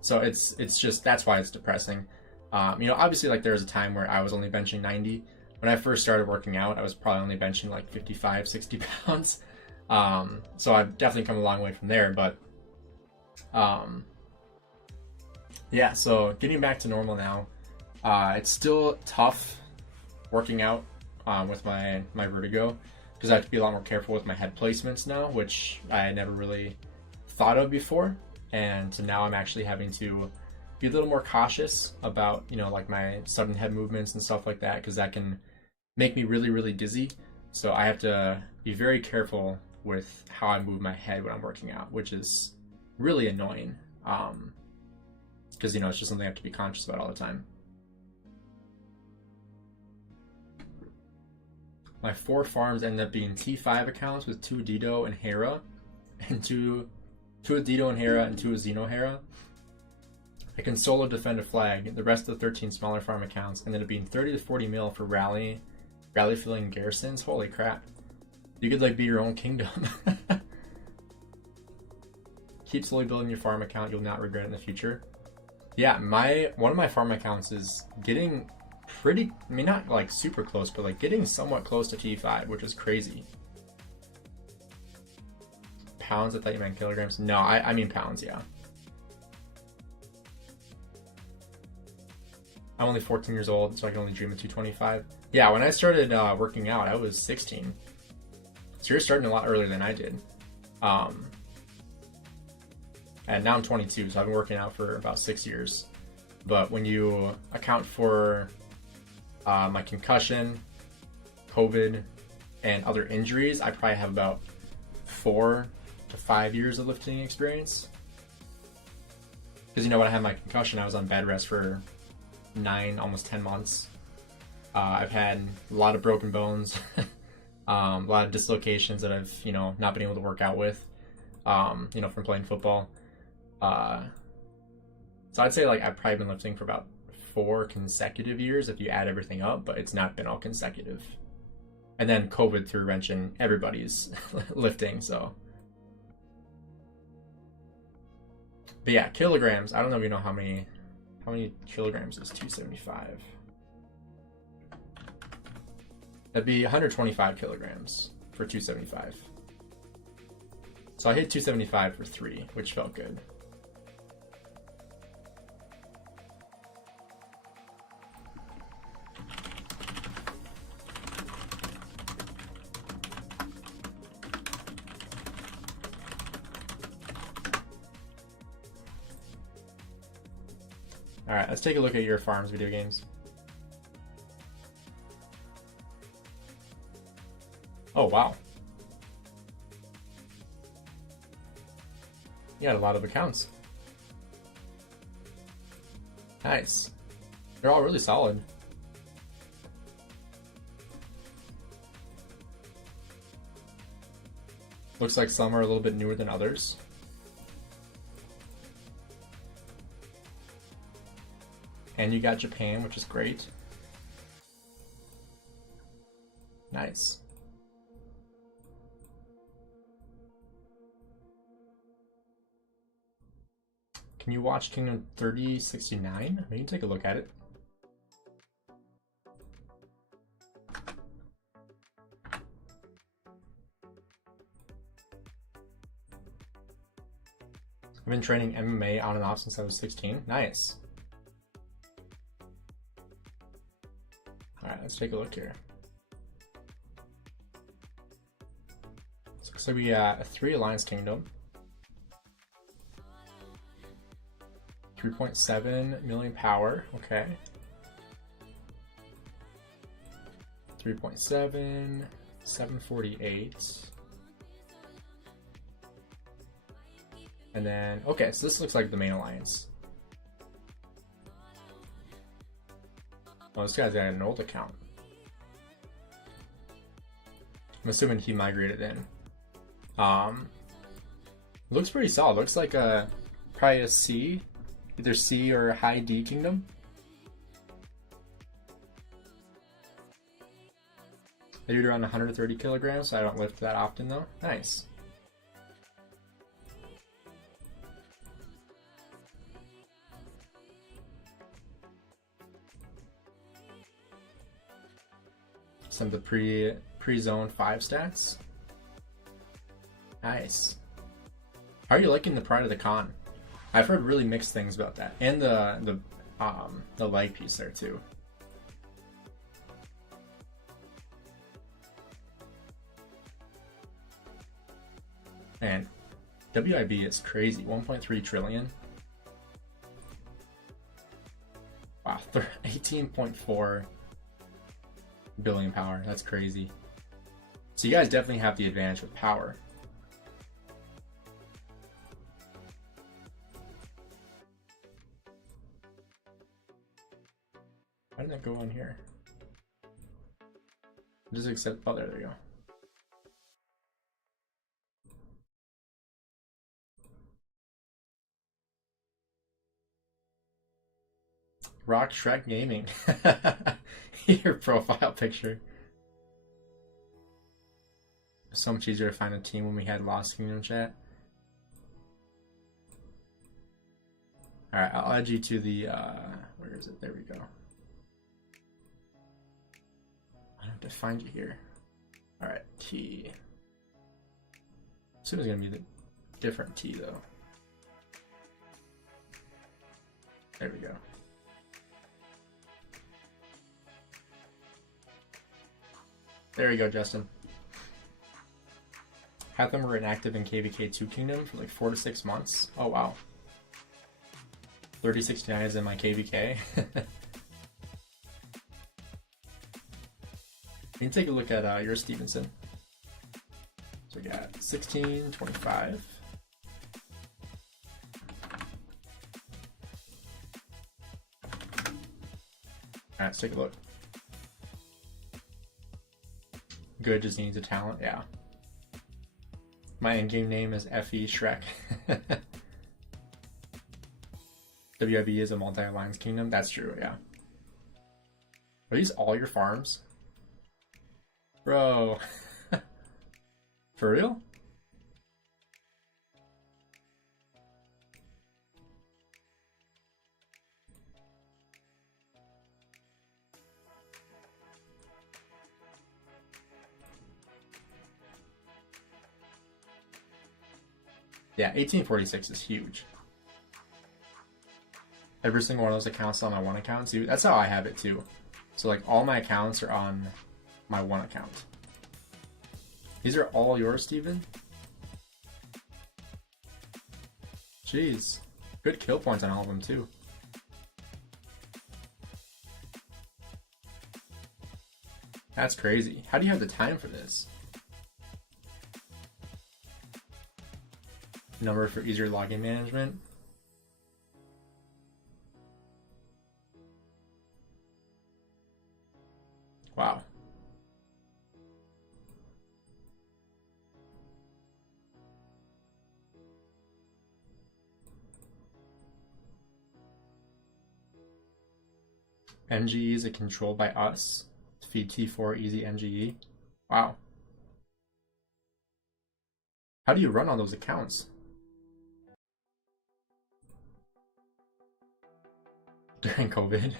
So it's just, that's why it's depressing. Obviously, like, there was a time where I was only benching 90. When I first started working out, I was probably only benching like 55, 60 pounds. So I've definitely come a long way from there, but yeah, so getting back to normal now. It's still tough working out with my vertigo, because I have to be a lot more careful with my head placements now, which I never really thought of before. And so now I'm actually having to be a little more cautious about, like my sudden head movements and stuff like that, because that can make me really, really dizzy. So I have to be very careful with how I move my head when I'm working out, which is really annoying. Because, it's just something I have to be conscious about all the time. My 4 farms ended up being T5 accounts with 2 Dido and Hera, and 2 Dido and Hera and 2 Xeno Hera. I can solo defend a flag, the rest of the 13 smaller farm accounts, and then it being 30 to 40 mil for rally filling garrisons. Holy crap. You could like be your own kingdom. Keep slowly building your farm account, you'll not regret it in the future. Yeah, one of my farm accounts is getting pretty, I mean not like super close, but like getting somewhat close to T5, which is crazy. Pounds? I thought you meant kilograms. No, I mean pounds, yeah. I'm only 14 years old, so I can only dream of 225. Yeah, when I started working out, I was 16. So you're starting a lot earlier than I did. And now I'm 22, so I've been working out for about 6 years. But when you account for my concussion, COVID, and other injuries, I probably have about 4 to 5 years of lifting experience. Because you know, when I had my concussion, I was on bed rest for 9, almost 10 months. I've had a lot of broken bones, a lot of dislocations that I've, you know, not been able to work out with, you know, from playing football. So I'd say like I've probably been lifting for about 4 consecutive years if you add everything up, but it's not been all consecutive. And then COVID threw a wrench in everybody's lifting, so. But yeah, kilograms. I don't know if you know how many kilograms is 275. That'd be 125 kilograms for 275. So I hit 275 for 3, which felt good. All right, let's take a look at your farms video games. Oh, wow. You got a lot of accounts. Nice. They're all really solid. Looks like some are a little bit newer than others. And you got Japan, which is great. Nice. Can you watch Kingdom 3069? We can take a look at it. I've been training MMA on and off since I was 16. Nice. Alright, let's take a look here. So looks like we got a 3 Alliance Kingdom. 3.7 million power, okay. 3.7, 748. And then, okay, so this looks like the main alliance. Oh, this guy's got an old account. I'm assuming he migrated in. Looks pretty solid. Looks like probably a C. Either C or high D kingdom. I do around 130 kilograms, so I don't lift that often though. Nice. Some of the pre-zone 5 stats. Nice. How are you liking the Pride of the Khan? I've heard really mixed things about that, and the leg piece there too. And WIB is crazy. 1.3 trillion. Wow, 18.4 billion power. That's crazy. So you guys definitely have the advantage with power. How did that go on here? Just accept. Oh, there we go. Rock Shrek Gaming. Your profile picture. So much easier to find a team when we had Lost Kingdom chat. Alright, I'll add you to the, where is it? There we go. I have to find you here. Alright, T. Assume it's gonna be the different T though. There we go. There you go, Justin. Had them were inactive in KVK 2 Kingdom for like 4 to 6 months. Oh wow. 3069 is in my KVK. You can take a look at your Stevenson. So we got 16, 25. Alright, let's take a look. Good, just needs a talent, yeah. My in-game name is FE Shrek. WIB is a multi-alliance kingdom. That's true, yeah. Are these all your farms? Bro. For real? Yeah, 1846 is huge. Every single one of those accounts on my one account too. That's how I have it too. So like all my accounts are on my one account. These are all yours, Steven? Jeez. Good kill points on all of them too. That's crazy. How do you have the time for this? Number for easier login management. Wow. MGE is a control by us. Feed T4 easy MGE. Wow. How do you run on those accounts? During COVID.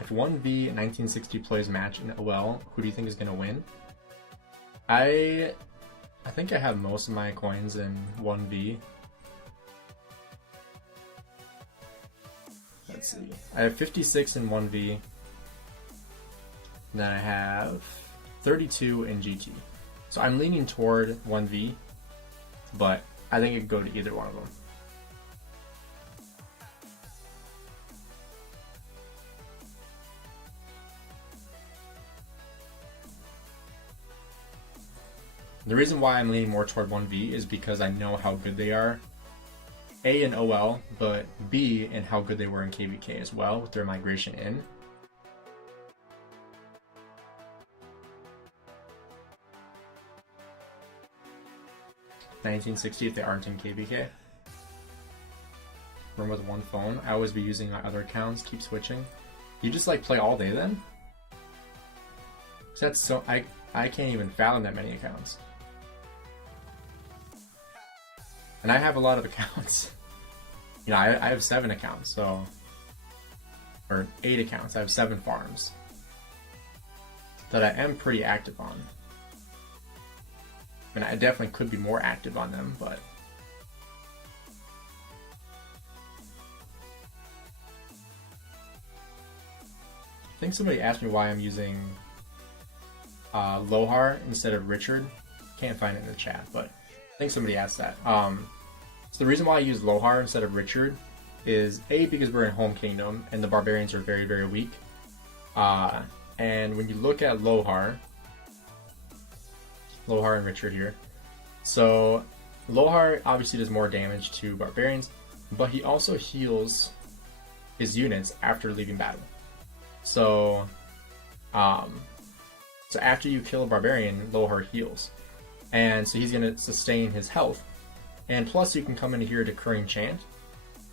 If 1v 1960 plays match in OL, who do you think is going to win? I think I have most of my coins in 1v. Let's see. I have 56 in 1v. Then I have 32 in GT. So I'm leaning toward 1v, but I think it could go to either one of them. The reason why I'm leaning more toward 1v is because I know how good they are. A in OL, but B in how good they were in KVK as well with their migration in. $19.60 if they aren't in KVK. Run with one phone. I always be using my other accounts, keep switching. You just like play all day then? 'Cause that's so I can't even fathom that many accounts. And I have a lot of accounts. You know, I have 7 accounts, so or 8 accounts. I have 7 farms that I am pretty active on. I mean, I definitely could be more active on them, but I think somebody asked me why I'm using Lohar instead of Richard. Can't find it in the chat, but I think somebody asked that. So the reason why I use Lohar instead of Richard is A, because we're in Home Kingdom and the barbarians are very, very weak. And when you look at Lohar and Richard here. So Lohar obviously does more damage to barbarians, but he also heals his units after leaving battle. So So after you kill a barbarian, Lohar heals. And so he's going to sustain his health. And plus you can come into here Decurring Chant.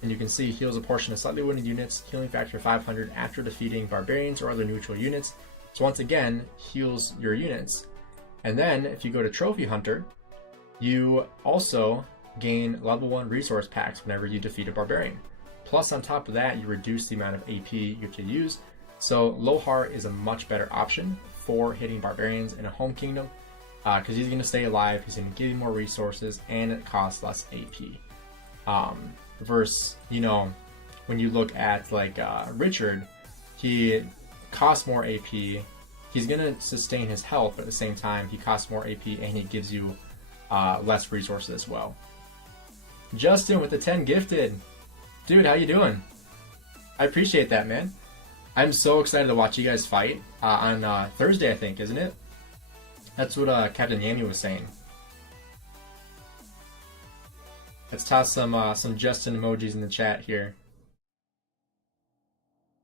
And you can see heals a portion of slightly wounded units, healing factor 500 after defeating barbarians or other neutral units. So once again, heals your units. And then if you go to Trophy Hunter, you also gain level 1 resource packs whenever you defeat a barbarian. Plus on top of that, you reduce the amount of AP you can use. So Lohar is a much better option for hitting barbarians in a home kingdom because he's going to stay alive, he's going to give you more resources, and it costs less AP. Versus, you know, when you look at like Richard, he costs more AP, he's going to sustain his health, but at the same time he costs more AP and he gives you less resources as well. Justin with the 10 gifted. Dude, how you doing? I appreciate that, man. I'm so excited to watch you guys fight on Thursday, I think, isn't it? That's what Captain Yami was saying. Let's toss some Justin emojis in the chat here.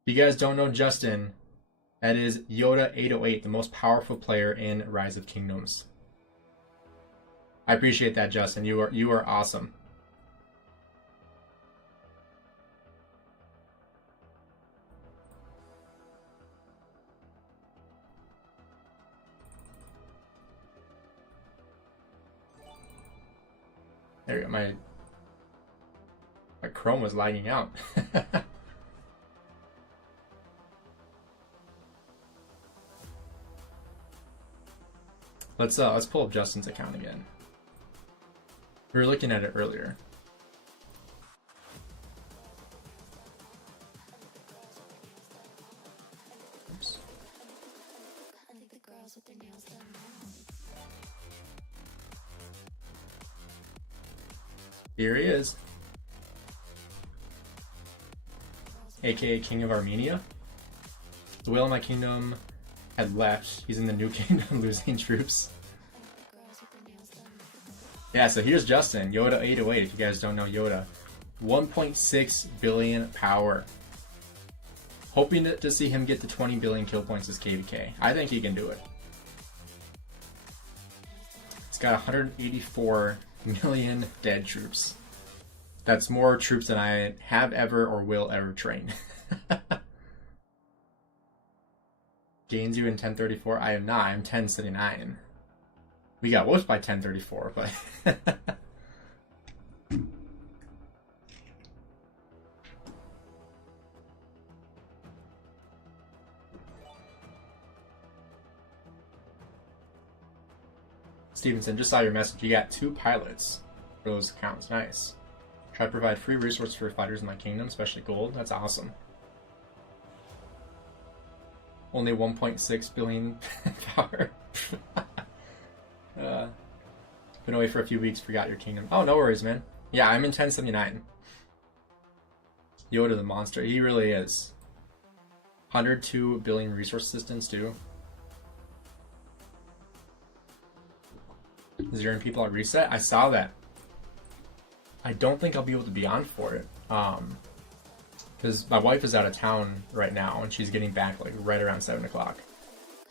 If you guys don't know Justin, that is Yoda 808, the most powerful player in Rise of Kingdoms. I appreciate that, Justin. You are awesome. There you go. My Chrome was lagging out. Let's pull up Justin's account again. We were looking at it earlier. Oops. Here he is. AKA King of Armenia. The whale in my kingdom had left. He's in the new kingdom losing troops. Yeah, so here's Justin, Yoda 808, if you guys don't know Yoda. 1.6 billion power. Hoping to see him get to 20 billion kill points as KVK. I think he can do it. He's got 184 million dead troops. That's more troops than I have ever or will ever train. Gainz you in 1034? I am not. I'm 1079. We got whooped by 1034, but... Stevenson, just saw your message. You got 2 pilots for those accounts. Nice. Try to provide free resources for fighters in my kingdom, especially gold. That's awesome. Only 1.6 billion power. Been away for a few weeks, forgot your kingdom. Oh, no worries, man. Yeah, I'm in 1079. Yoda the monster. He really is. 102 billion resource assistance, too. Zeroing people at reset. I saw that. I don't think I'll be able to be on for it. Because my wife is out of town right now, and she's getting back like right around 7 o'clock,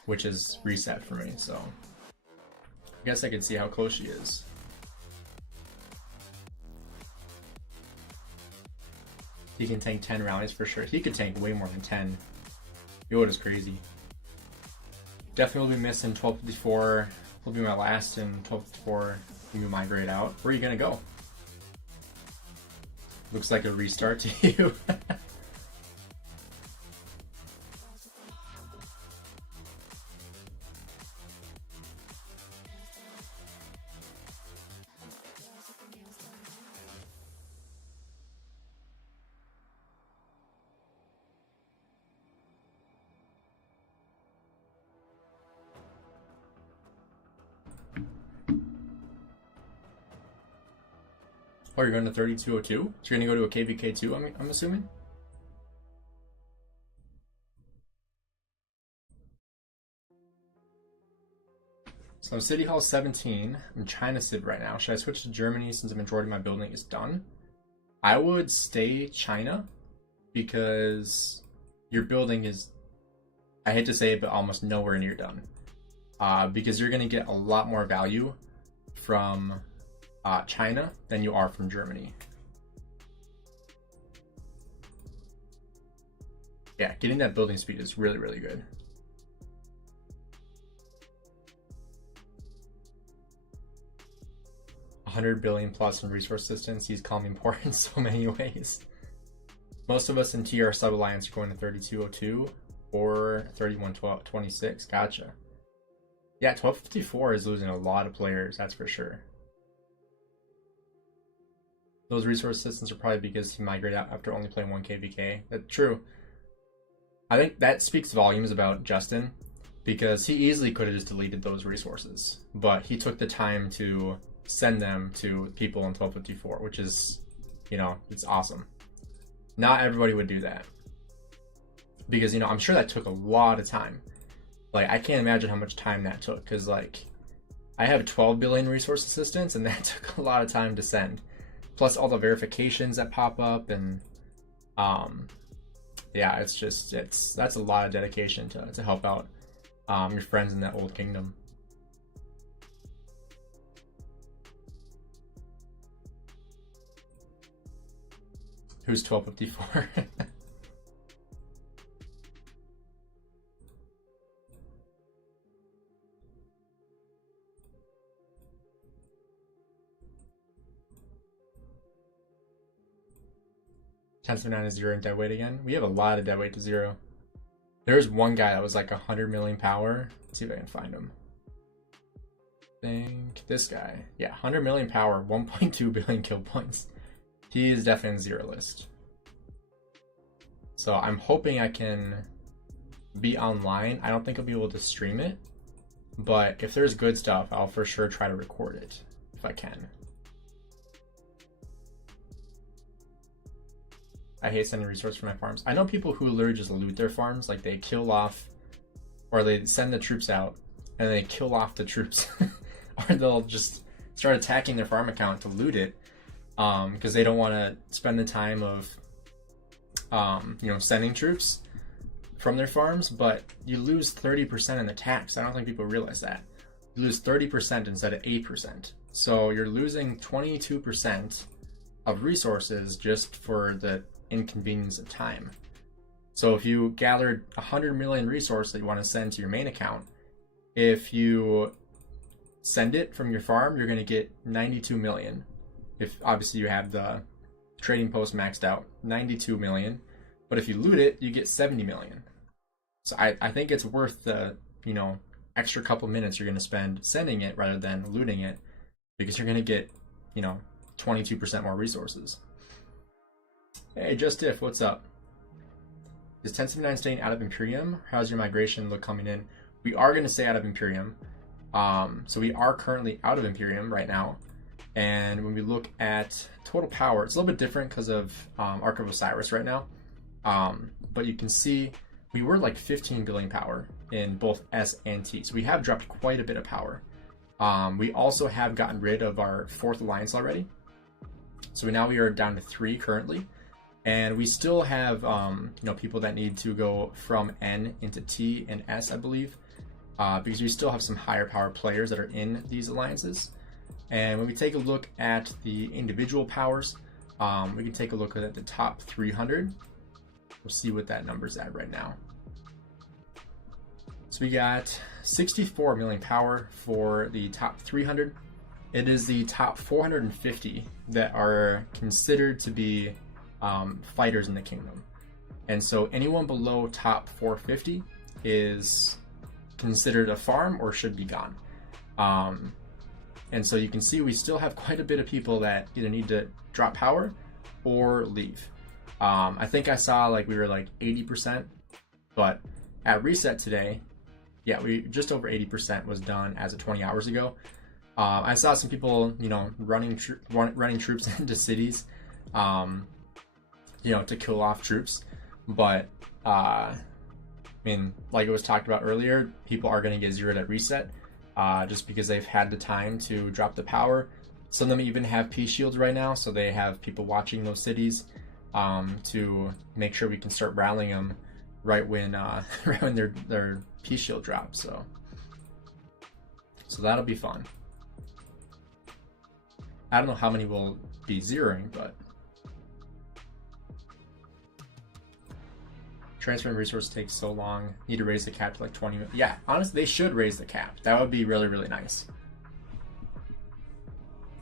which is reset for me, so... I guess I could see how close she is. He can tank 10 rallies for sure. He could tank way more than 10. Yoda's crazy. Definitely will be missing 1254. Will be my last in 1254. You migrate out. Where are you gonna go? Looks like a restart to you. Oh, you're going to 3202? So you're going to go to a KVK2, I'm assuming? So I'm City Hall 17. I'm China Civ right now. Should I switch to Germany since the majority of my building is done? I would stay China because your building is, I hate to say it, but almost nowhere near done. because you're going to get a lot more value from China than you are from Germany. Yeah, getting that building speed is really, really good. $100 billion plus in resource assistance. He's calling me poor in so many ways. Most of us in TR Sub Alliance are going to 3202 or 3126. Gotcha. Yeah, 1254 is losing a lot of players, that's for sure. Those resource assistants are probably because he migrated out after only playing 1 KVK. That's true. I think that speaks volumes about Justin, because he easily could have just deleted those resources, but he took the time to send them to people in 1254, which is, you know, it's awesome. Not everybody would do that, because, you know, I'm sure that took a lot of time. Like, I can't imagine how much time that took, because, like, I have 12 billion resource assistants, and that took a lot of time to send. Plus all the verifications that pop up, and yeah, it's just, that's a lot of dedication to help out your friends in that old kingdom. Who's 1254? Chance of 9 is 0 and dead weight again. We have a lot of dead weight to 0. There's one guy that was like 100 million power. Let's see if I can find him. I think this guy. Yeah, 100 million power, 1.2 billion kill points. He is definitely in the 0 list. So I'm hoping I can be online. I don't think I'll be able to stream it, but if there's good stuff, I'll for sure try to record it if I can. I hate sending resources for my farms. I know people who literally just loot their farms, like they kill off, or they send the troops out and they kill off the troops, or they'll just start attacking their farm account to loot it, because they don't want to spend the time of, you know, sending troops from their farms. But you lose 30% in the tax. I don't think people realize that. You lose 30% instead of 8%. So you're losing 22% of resources just for the inconvenience of time. So if you gathered 100 million resources that you want to send to your main account, if you send it from your farm, you're going to get 92 million. If obviously you have the trading post maxed out, 92 million. But if you loot it, you get 70 million. So I think it's worth the, you know, extra couple minutes you're going to spend sending it rather than looting it, because you're going to get, you know, 22% more resources. Hey, Just If, what's up? Is 1079 staying out of Imperium? How's your migration look coming in? We are going to stay out of Imperium. So we are currently out of Imperium right now. And when we look at total power, it's a little bit different because of Ark of Osiris right now. But you can see we were like 15 billion power in both S and T. So we have dropped quite a bit of power. We also have gotten rid of our 4th alliance already. So now we are down to 3 currently. And we still have, you know, people that need to go from N into T and S, I believe, because we still have some higher power players that are in these alliances. And when we take a look at the individual powers, we can take a look at the top 300. We'll see what that number's at right now. So we got 64 million power for the top 300. It is the top 450 that are considered to be fighters in the kingdom. And so anyone below top 450 is considered a farm or should be gone. And so you can see we still have quite a bit of people that either need to drop power or leave. I think I saw like we were like 80%, but at reset today, yeah, we just over 80% was done as of 20 hours ago. I saw some people, you know, running troops into cities, you know, to kill off troops. But I mean, like it was talked about earlier, people are going to get zeroed at reset, just because they've had the time to drop the power. Some of them even have peace shields right now, so they have people watching those cities to make sure we can start rallying them right when right when their peace shield drops. So So that'll be fun. I don't know how many will be zeroing, but transferring resource takes so long. Need to raise the cap to like 20 million. Yeah, honestly, they should raise the cap. That would be really, really nice.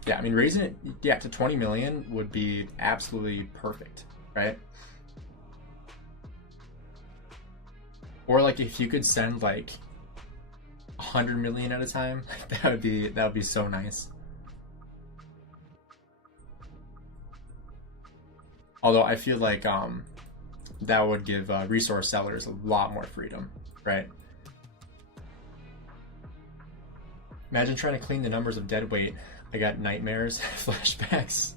Yeah, I mean, raising it, yeah, to 20 million would be absolutely perfect, right? Or like if you could send like 100 million at a time, that would be so nice. Although I feel like that would give resource sellers a lot more freedom, right? Imagine trying to clean the numbers of dead weight. I got nightmares, flashbacks.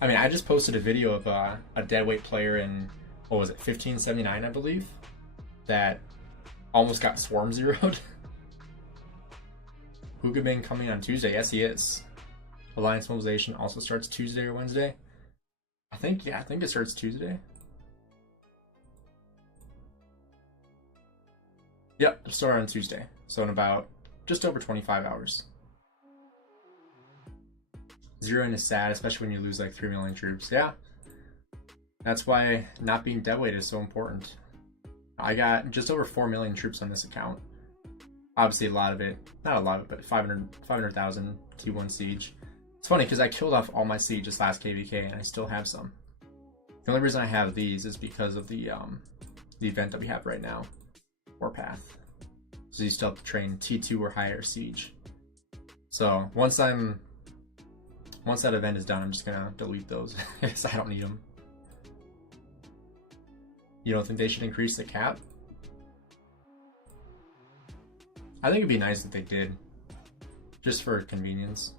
I mean, I just posted a video of a deadweight player in, what was it, 1579, I believe, that almost got swarm zeroed. Hugabing coming on Tuesday. Yes, he is. Alliance mobilization also starts Tuesday or Wednesday. I think it starts Tuesday. Yep, it'll start on Tuesday. So in about just over 25 hours. Zeroing is sad, especially when you lose like 3 million troops. Yeah. That's why not being deadweight is so important. I got just over 4 million troops on this account. Obviously a lot of it, not a lot of it, but 500,000 T1 siege. It's funny because I killed off all my siege this last KVK and I still have some. The only reason I have these is because of the event that we have right now, Warpath. So you still have to train T2 or higher siege. So once that event is done, I'm just gonna delete those because I don't need them. You don't think they should increase the cap? I think it'd be nice if they did, just for convenience.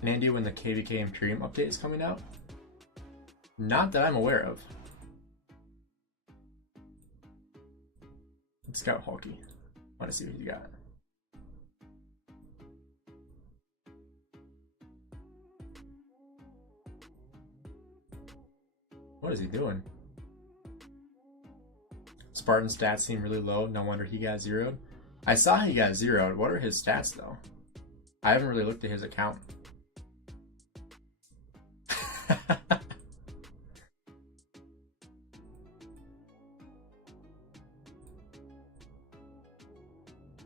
And Andy, when the KVK Imperium update is coming out? Not that I'm aware of. Let's scout Hulky. I want to see what you got. What is he doing? Spartan stats seem really low. No wonder he got zeroed. I saw he got zeroed. What are his stats though? I haven't really looked at his account.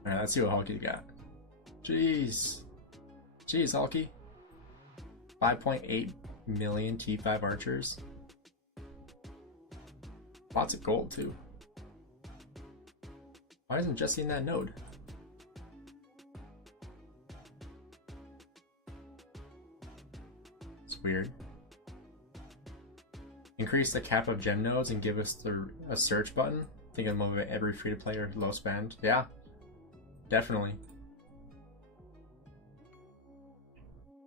Alright, let's see what Hulky got. Jeez, Hulky. 5.8 million T5 archers. Lots of gold too. Why isn't Jesse in that node? It's weird. Increase the cap of gem nodes and give us a search button. Think of motivate every free-to-play or low spend. Yeah, definitely.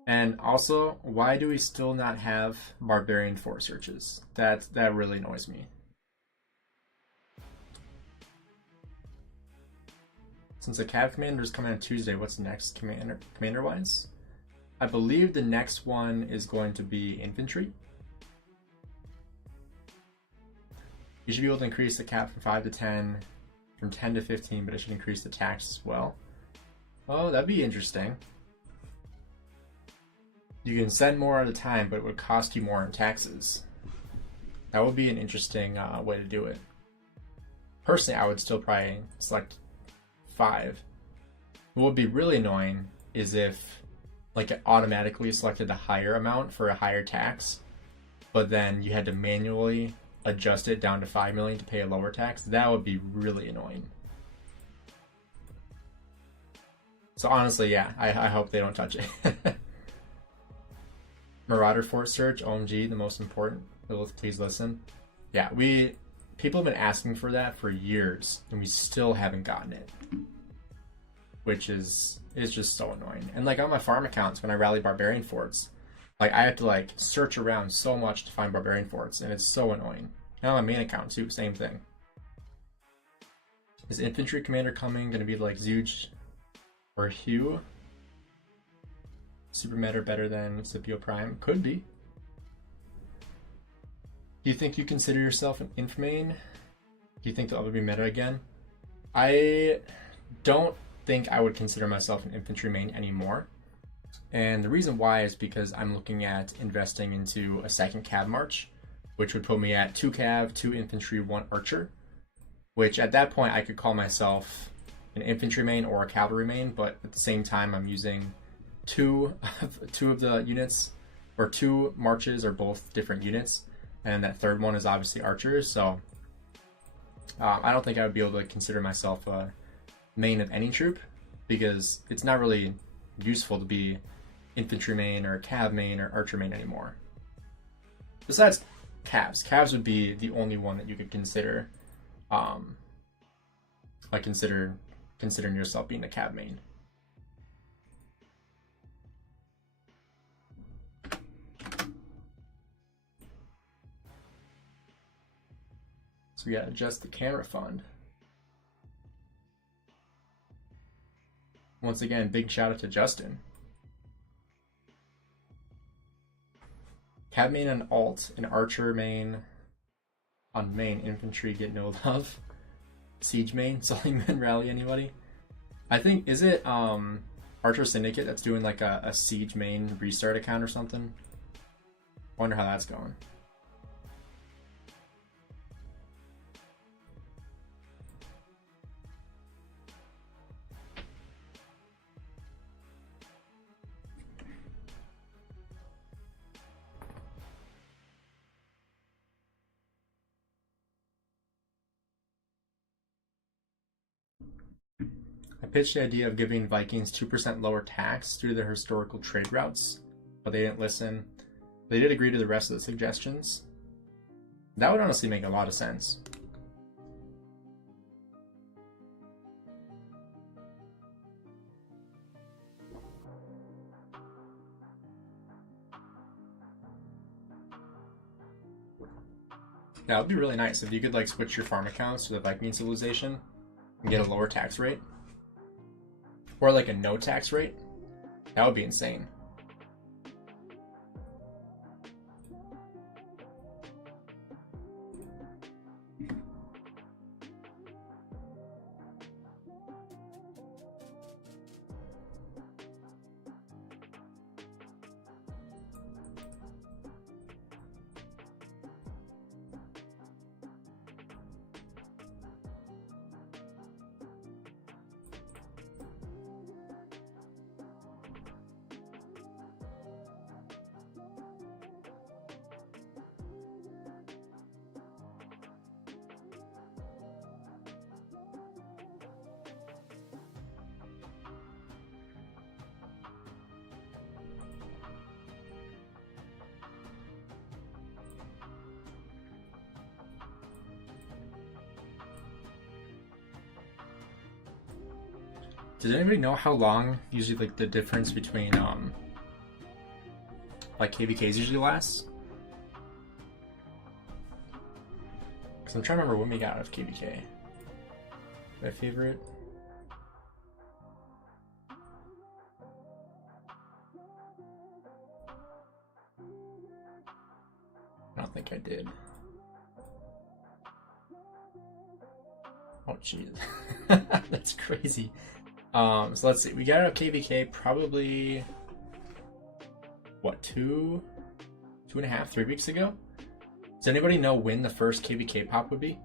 And also, why do we still not have barbarian fort searches? That really annoys me. Since the Cav Commander is coming on Tuesday, what's next commander-wise? I believe the next one is going to be infantry. You should be able to increase the cap from 5 to 10, from 10 to 15, but it should increase the tax as well. Oh, that'd be interesting. You can send more at a time, but it would cost you more in taxes. That would be an interesting way to do it. Personally, I would still probably select 5. What would be really annoying is if like it automatically selected a higher amount for a higher tax, but then you had to manually adjust it down to 5 million to pay a lower tax. That would be really annoying. So honestly, yeah, I hope they don't touch it. Marauder Fort Search, OMG, the most important. Please listen. Yeah, people have been asking for that for years, and we still haven't gotten it, which is just so annoying. And like on my farm accounts, when I rally barbarian forts, like I have to like search around so much to find barbarian forts, and it's so annoying. And on my main account too, same thing. Is infantry commander coming? Going to be like Zuge or Hugh? Super meta better than Scipio Prime? Could be. Do you think you consider yourself an inf main? Do you think they'll ever be meta again? I don't think I would consider myself an infantry main anymore. And the reason why is because I'm looking at investing into a second cav march, which would put me at 2 cav, 2 infantry, 1 archer, which at that point I could call myself an infantry main or a cavalry main, but at the same time I'm using two of the units, or 2 marches are both different units, and that third one is obviously archers, so I don't think I would be able to consider myself a main of any troop, because it's not really useful to be infantry main or cav main or archer main anymore. Besides calves. Calves would be the only one that you could consider, like considering yourself being a cav main. So we gotta adjust the camera fund. Once again, big shout out to Justin. Cav main on alt, an archer main on main, infantry get no love. Siege main, Suleiman rally anybody? I think, is it Archer Syndicate that's doing like a siege main restart account or something? Wonder how that's going. I pitched the idea of giving Vikings 2% lower tax due to their historical trade routes, but they didn't listen. They did agree to the rest of the suggestions. That would honestly make a lot of sense. That would be really nice if you could like switch your farm accounts to the Viking civilization and get a lower tax rate. Or like a no tax rate. That would be insane. Does anybody know how long usually like the difference between like KVKs usually lasts? Because I'm trying to remember when we got out of KVK. My favorite. I don't think I did. Oh jeez. That's crazy. So let's see, we got out of KVK probably, what, 2.5, 3 weeks ago? Does anybody know when the first KVK pop would be?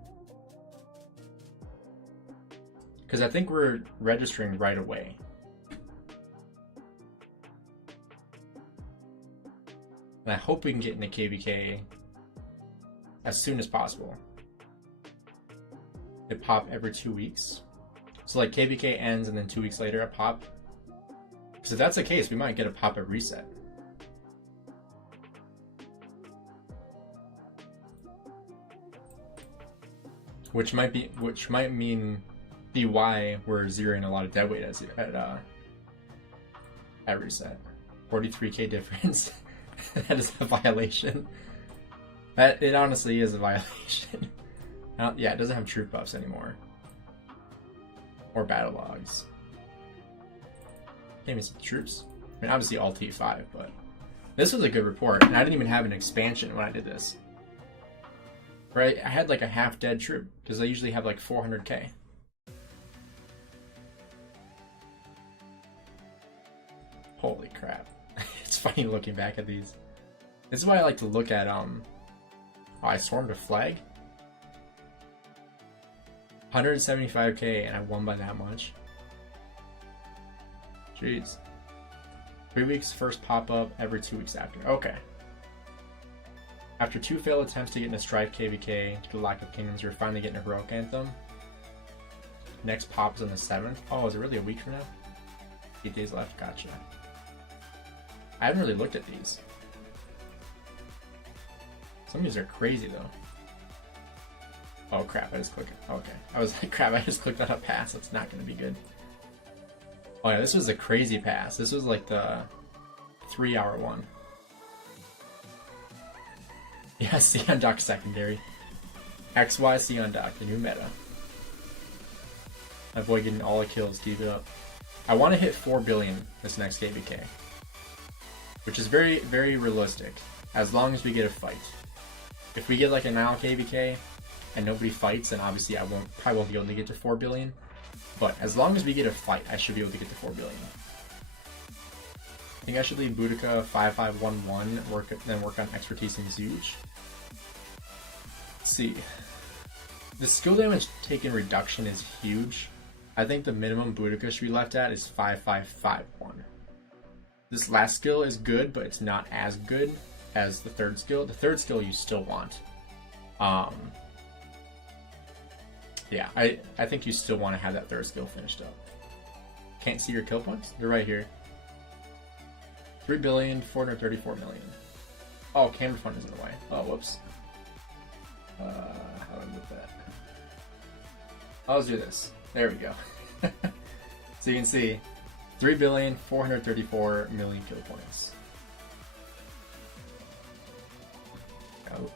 Because I think we're registering right away. And I hope we can get into KVK as soon as possible. They pop every 2 weeks. So like KVK ends and then 2 weeks later a pop. So if that's the case, we might get a pop at reset. Which might mean be why we're zeroing a lot of dead weight at reset. 43k difference. That is a violation. It honestly is a violation. Yeah, it doesn't have troop buffs anymore. Or battle logs. Give me some troops. I mean, obviously all T5, but this was a good report, and I didn't even have an expansion when I did this. Right? I had like a half-dead troop, because I usually have like 400k. Holy crap. It's funny looking back at these. This is why I like to look at, oh, I stormed a flag? 175k and I won by that much. Jeez. 3 weeks first pop-up, every 2 weeks after. Okay. After 2 failed attempts to get in a Strife KVK to the Lack of Kingdoms, you're finally getting a Heroic Anthem. Next pop is on the 7th. Oh, is it really a week from now? 8 days left, gotcha. I haven't really looked at these. Some of these are crazy though. Oh crap, I just clicked it. Okay. I was like, crap, I just clicked on a pass. That's not going to be good. Oh yeah, this was a crazy pass. This was like the 3-hour one. Yeah, see on dock secondary. XY see on dock, the new meta. Avoid getting all the kills, keep it up. I want to hit 4 billion this next KVK. Which is very, very realistic. As long as we get a fight. If we get like a Nile KVK and nobody fights, then obviously I probably won't be able to get to 4 billion. But as long as we get a fight, I should be able to get to 4 billion. I think I should leave Boudica 5511, then work on expertise and Zooch. Let's see. The skill damage taken reduction is huge. I think the minimum Boudica should be left at is 5551. This last skill is good, but it's not as good as the third skill. The third skill you still want. Yeah, I think you still want to have that third skill finished up. Can't see your kill points? They're right here. 3,434,000,000. Oh, camera fund is in the way. Oh, whoops. How do I move that? Oh, let's do this. There we go. So you can see 3,434,000,000 kill points.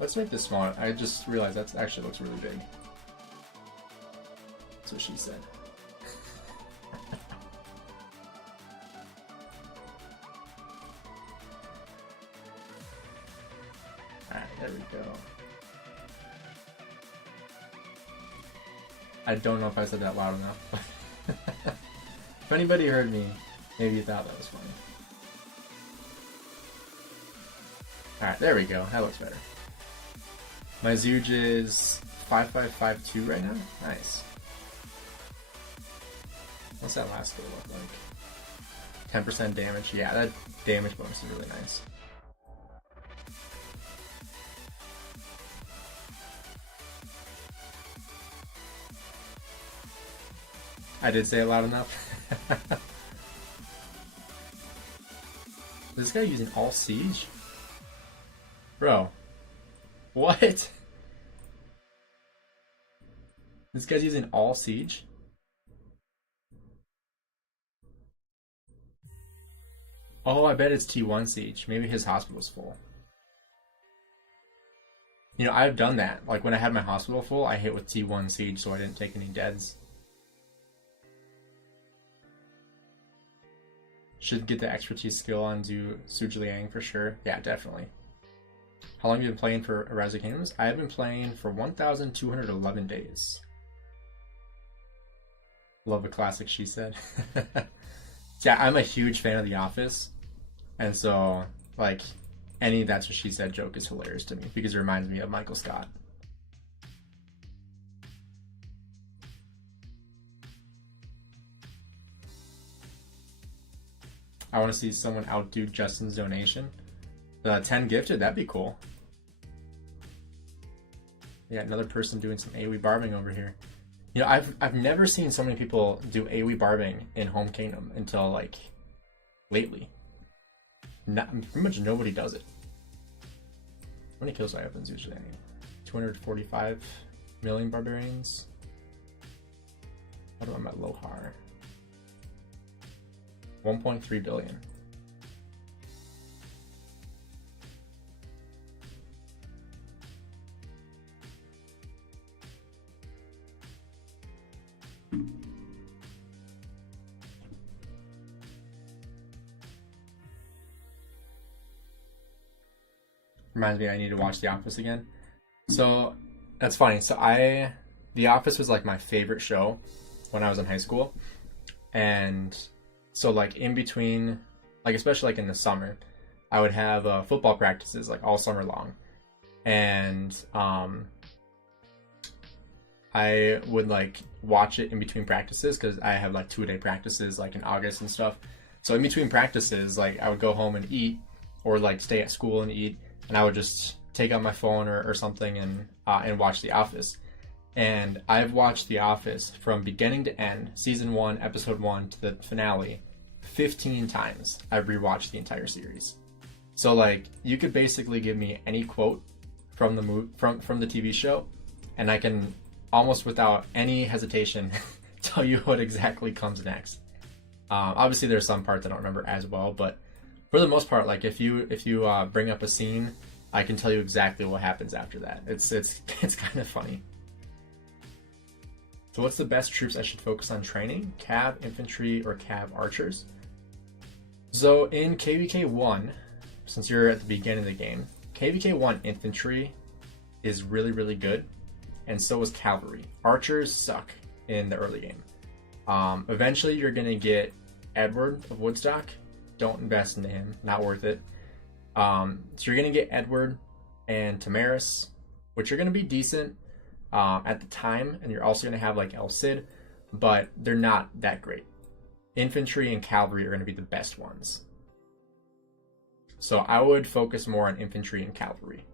Let's make this smaller. I just realized that actually looks really big. That's what she said. Alright, there we go. I don't know if I said that loud enough. If anybody heard me, maybe you thought that was funny. Alright, there we go. That looks better. My Zooge is 5552 right now? Nice. What's that last skill look like? 10% damage. Yeah, that damage bonus is really nice. I did say it loud enough. Is this guy using all siege? Bro. What? This guy's using all siege? Oh, I bet it's T1 siege. Maybe his hospital's full. You know, I've done that. Like when I had my hospital full, I hit with T1 siege so I didn't take any deads. Should get the expertise skill on Sujiang for sure. Yeah, definitely. How long have you been playing for Rise of Kingdoms? I have been playing for 1,211 days. Love a classic, she said. Yeah, I'm a huge fan of The Office. And so, like, any That's What She Said joke is hilarious to me because it reminds me of Michael Scott. I want to see someone outdo Justin's donation. 10 gifted, that'd be cool. Yeah, another person doing some AoE barbing over here. You know, I've never seen so many people do AoE barbing in Home Kingdom until like lately. Pretty much nobody does it. How many kills do I have in Zooch? 245 million barbarians. How do I at Lohar? 1.3 billion. reminds me I need to watch The Office again. So that's funny. So The Office was like my favorite show when I was in high school. And so like in between, like especially like in the summer, I would have football practices like all summer long. And I would like watch it in between practices because I have like 2-day practices like in August and stuff. So in between practices, like I would go home and eat, or like stay at school and eat, and I would just take out my phone or something and watch The Office. And I've watched The Office from beginning to end, season 1, episode 1 to the finale, 15 times. I've rewatched the entire series. So like you could basically give me any quote from the from the TV show, and I can almost without any hesitation tell you what exactly comes next. Obviously there's some parts I don't remember as well, but for the most part, like if you bring up a scene, I can tell you exactly what happens after that. It's kind of funny. So what's the best troops I should focus on training? Cav, infantry, or cav archers? So in KVK 1, since you're at the beginning of the game, KVK 1 infantry is really, really good, and so is cavalry. Archers suck in the early game. Eventually you're going to get Edward of Woodstock. Don't invest into him, not worth it. So you're going to get Edward and Tamaris, which are going to be decent at the time, and you're also going to have like El Cid, but they're not that great. Infantry and cavalry are going to be the best ones. So I would focus more on infantry and cavalry.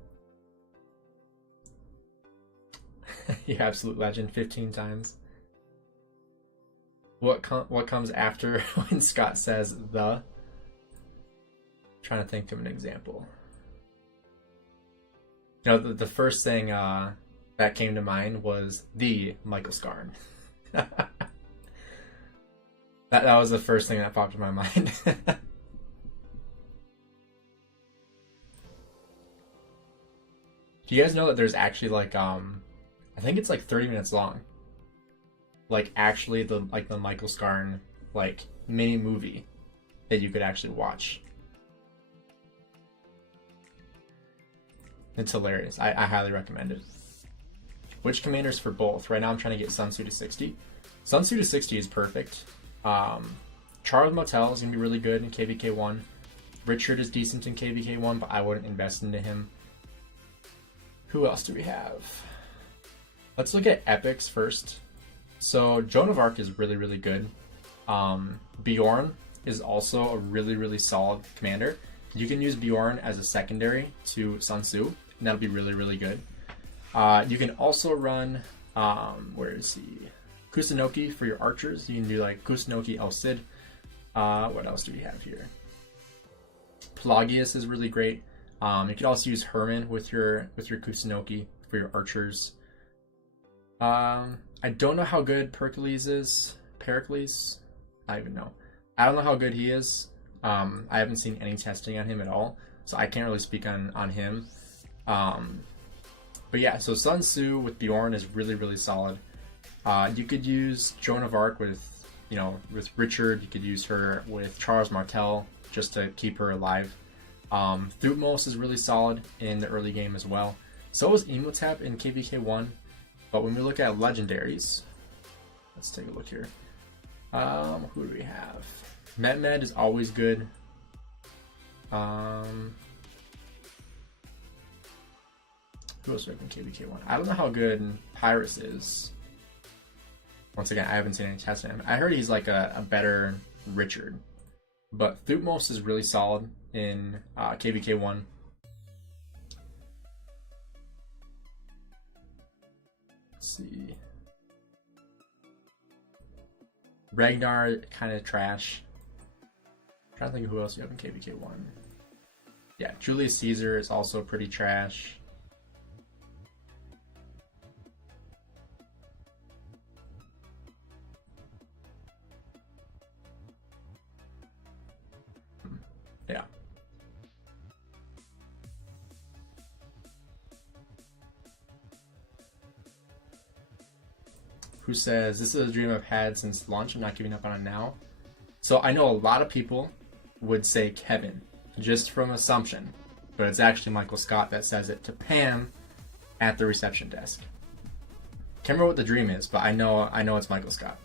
You absolute legend, 15 times. What comes after when Scott says the? Trying to think of an example. You know, the first thing that came to mind was the Michael Scarn. that was the first thing that popped in my mind. Do you guys know that there's actually like I think it's like 30 minutes long. Like actually the Michael Scarn like mini movie that you could actually watch. It's hilarious. I highly recommend it. Which commanders for both? Right now I'm trying to get Sun Tzu to 60. Sun Tzu to 60 is perfect. Charles Martel is going to be really good in KVK 1. Richard is decent in KVK 1, but I wouldn't invest into him. Who else do we have? Let's look at epics first. So Joan of Arc is really, really good. Bjorn is also a really, really solid commander. You can use Bjorn as a secondary to Sun Tzu, and that'll be really, really good. You can also run, where is he? Kusunoki for your archers. You can do like Kusunoki El Cid. What else do we have here? Pelagius is really great. You could also use Herman with your Kusunoki for your archers. I don't know how good Pericles is. Pericles? I don't even know. I don't know how good he is. I haven't seen any testing on him at all, so I can't really speak on him. But yeah, so Sun Tzu with Bjorn is really, really solid. You could use Joan of Arc with Richard. You could use her with Charles Martel just to keep her alive. Thutmose is really solid in the early game as well. So is Imhotep in KVK 1. But when we look at legendaries, let's take a look here. Who do we have? Mehmed is always good. Who else do we have in KVK 1? I don't know how good Pyrrhus is. Once again, I haven't seen any tests on him. I heard he's like a better Richard. But Thutmose is really solid in KVK 1. Let's see. Ragnar, kind of trash. I'm trying to think of who else you have in KVK 1. Yeah, Julius Caesar is also pretty trash. Yeah. Who says, this is a dream I've had since lunch. I'm not giving up on it now. So I know a lot of people would say Kevin, just from assumption. but it's actually Michael Scott that says it to Pam at the reception desk. Can't remember what the dream is, but I know it's Michael Scott.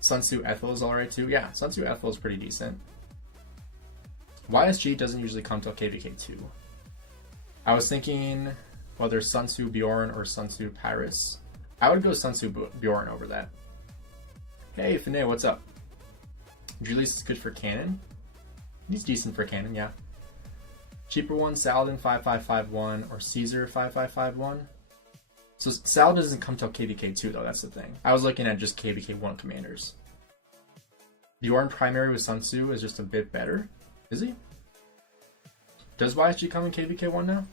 Sun Tzu Ethel is alright too. Yeah, Sun Tzu Ethel is pretty decent. YSG doesn't usually come till KVK 2. I was thinking whether Sun Tzu Bjorn or Sun Tzu Pyrus. I would go Sun Tzu Bjorn over that. Hey, Finay, what's up? Julius is good for Cannon. He's decent for Cannon, yeah. Cheaper one, Saladin 5551 or Caesar 5551. So Saladin doesn't come till KVK 2 though, that's the thing. I was looking at just KVK 1 commanders. Bjorn primary with Sun Tzu is just a bit better. Is he? Does YSG come in KVK 1 now?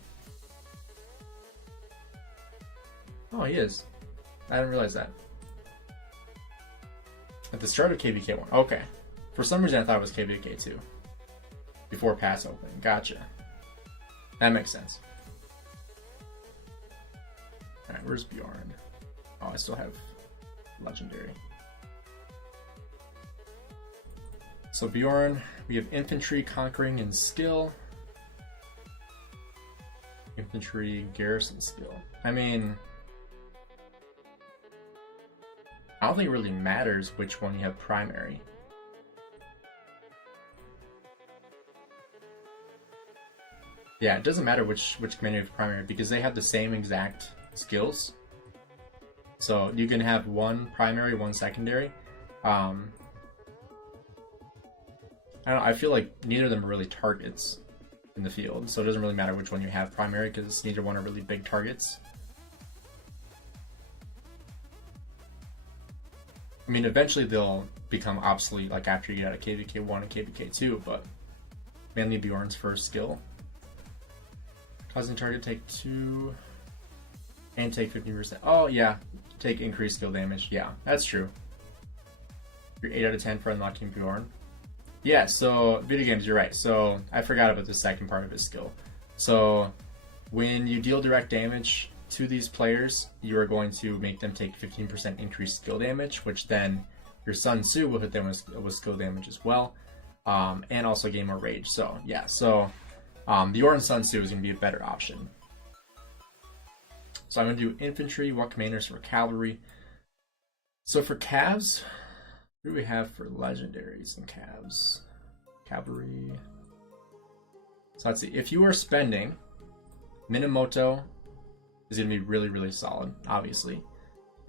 Oh, he is. I didn't realize that. At the start of KVK 1. Okay. For some reason I thought it was KVK 2. Before pass opening. Gotcha. That makes sense. Alright, where's Bjorn? Oh, I still have Legendary. So Bjorn, we have Infantry, Conquering, and Skill. Infantry, Garrison, Skill. I mean, I don't think it really matters which one you have primary. Yeah, it doesn't matter which commander you have primary because they have the same exact skills. So you can have one primary, one secondary. I don't know, I feel like neither of them are really targets in the field, so it doesn't really matter which one you have primary because neither one are really big targets. I mean, eventually they'll become obsolete, like after you get out of KVK 1 and KVK 2, but mainly Bjorn's first skill. Causing target take 2 and take 15%. Oh yeah, take increased skill damage. Yeah, that's true. You're 8 out of 10 for unlocking Bjorn. Yeah, so video games, you're right. So I forgot about the second part of his skill. So when you deal direct damage to these players, you are going to make them take 15% increased skill damage, which then your Sun Tzu will hit them with skill damage as well, and also gain more rage. So yeah, so Bjorn Sun Tzu is going to be a better option. So I'm going to do infantry. What commanders for cavalry? So for calves, what do we have for legendaries and calves? Cavalry. So let's see. If you are spending, Minamoto is going to be really, really solid, obviously.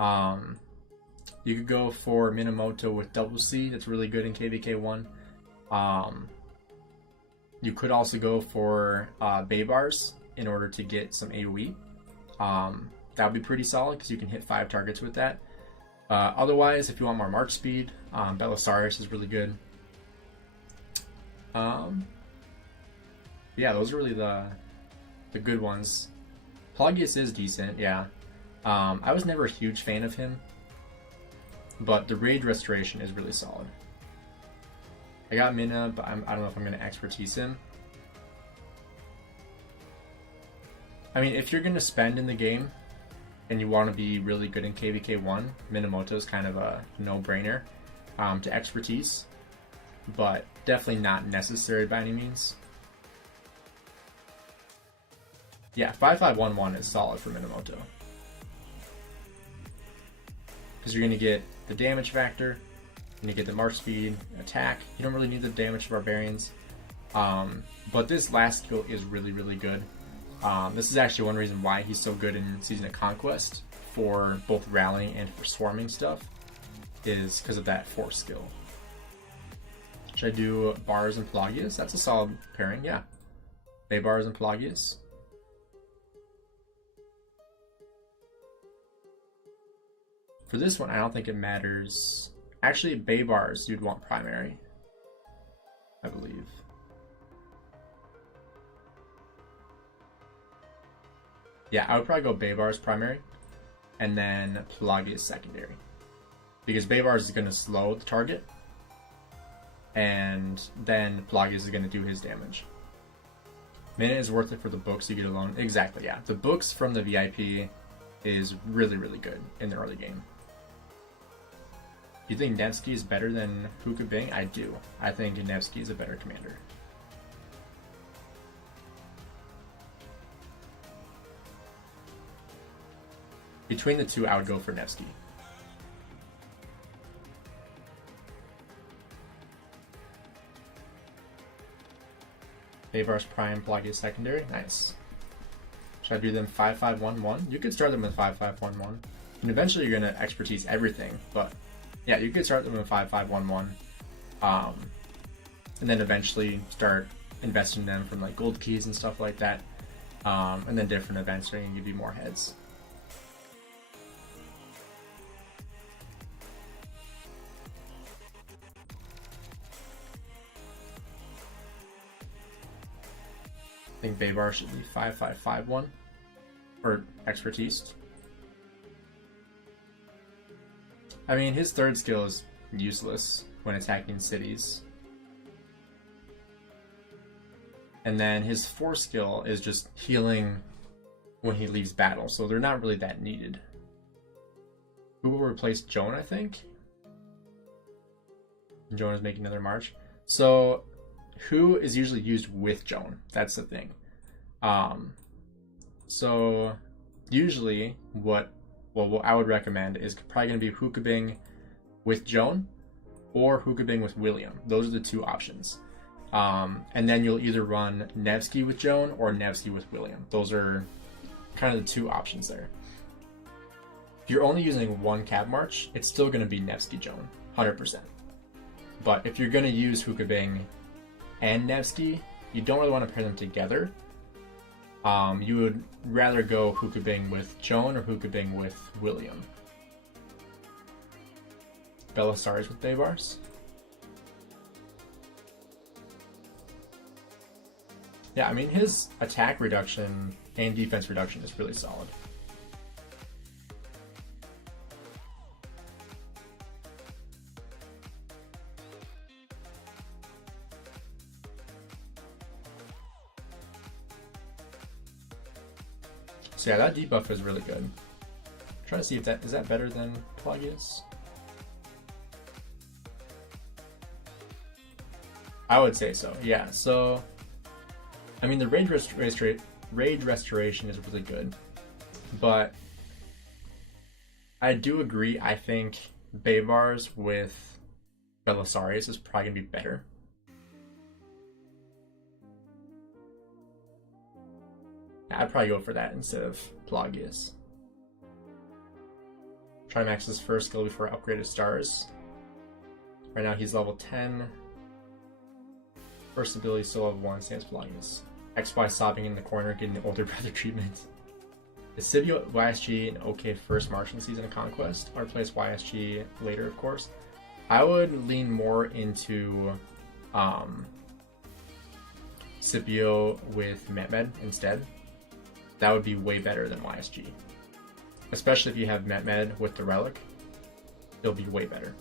You could go for Minamoto with double C. That's really good in KVK 1. You could also go for Baybars in order to get some AoE. That would be pretty solid because you can hit 5 targets with that. Otherwise, if you want more march speed, Osiris is really good. Yeah, those are really the good ones. Pelagius is decent, yeah. I was never a huge fan of him, but the Rage Restoration is really solid. I got Mina, but I don't know if I'm going to expertise him. I mean, if you're going to spend in the game and you want to be really good in KVK 1, Minamoto is kind of a no-brainer to expertise, but definitely not necessary by any means. Yeah, 5511 is solid for Minamoto. Because you're going to get the damage factor, you're going to get the march speed, attack. You don't really need the damage to barbarians. But this last skill is really, really good. This is actually one reason why he's so good in Season of Conquest for both rallying and for swarming stuff, is because of that force skill. Should I do Bars and Pelagius? That's a solid pairing, yeah. Baybars and Pelagius. For this one, I don't think it matters. Actually, Baybars, you'd want primary, I believe. Yeah, I would probably go Baybars primary, and then Pelagius secondary. Because Baybars is going to slow the target, and then Pelagius is going to do his damage. Mana is worth it for the books you get alone. Exactly, yeah. The books from the VIP is really, really good in the early game. You think Nevsky is better than Huka Bing? I do. I think Nevsky is a better commander. Between the two, I would go for Nevsky. Bavar's Prime, Pelagius Secondary. Nice. Should I do them 5-5-1-1? You could start them with 5-5-1-1. And eventually you're going to expertise everything. But yeah, you could start them with 5-5-1-1. And then eventually start investing in them from like gold keys and stuff like that. And then different events are going to give you more heads. I think Bavar should be 5-5-5-1 or expertise. I mean, his third skill is useless when attacking cities. And then his fourth skill is just healing when he leaves battle, so they're not really that needed. Who will replace Joan, I think? Joan is making another march. So who is usually used with Joan? That's the thing. So usually what I would recommend is probably going to be Hookabing with Joan or Hookabing with William. Those are the two options. And then you'll either run Nevsky with Joan or Nevsky with William. Those are kind of the two options there. If you're only using one cab march, it's still going to be Nevsky Joan, 100%. But if you're going to use Hookabing and Nevsky, you don't really want to pair them together. You would rather go Hookabing with Joan or Hookabing with William. Belisarius with Bavars. Yeah, I mean, his attack reduction and defense reduction is really solid. So yeah, that debuff is really good. I'm trying to see if that is that better than Pelagius. I would say so. Yeah. So, I mean, the rage restoration is really good, but I do agree. I think Bavars with Belisarius is probably gonna be better. I'd probably go for that instead of Pelagius. Try to max his first skill before I upgrade his stars. Right now he's level 10. First ability still level 1, same as Pelagius. XY sobbing in the corner, getting the older brother treatment. Is Scipio YSG an okay first Martian season of Conquest? Or replace YSG later, of course. I would lean more into Scipio with Mehmed instead. That would be way better than YSG. Especially if you have Mehmed with the relic, it'll be way better.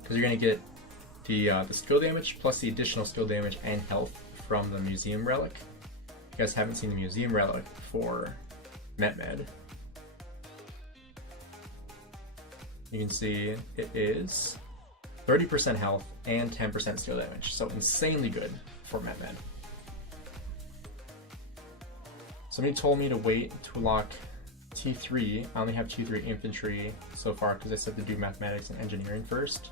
Because you're going to get the skill damage plus the additional skill damage and health from the museum relic. If you guys haven't seen the museum relic for Mehmed, you can see it is 30% health and 10% skill damage. So insanely good for Mehmed. Somebody told me to wait to unlock T3. I only have T3 infantry so far because I said to do mathematics and engineering first.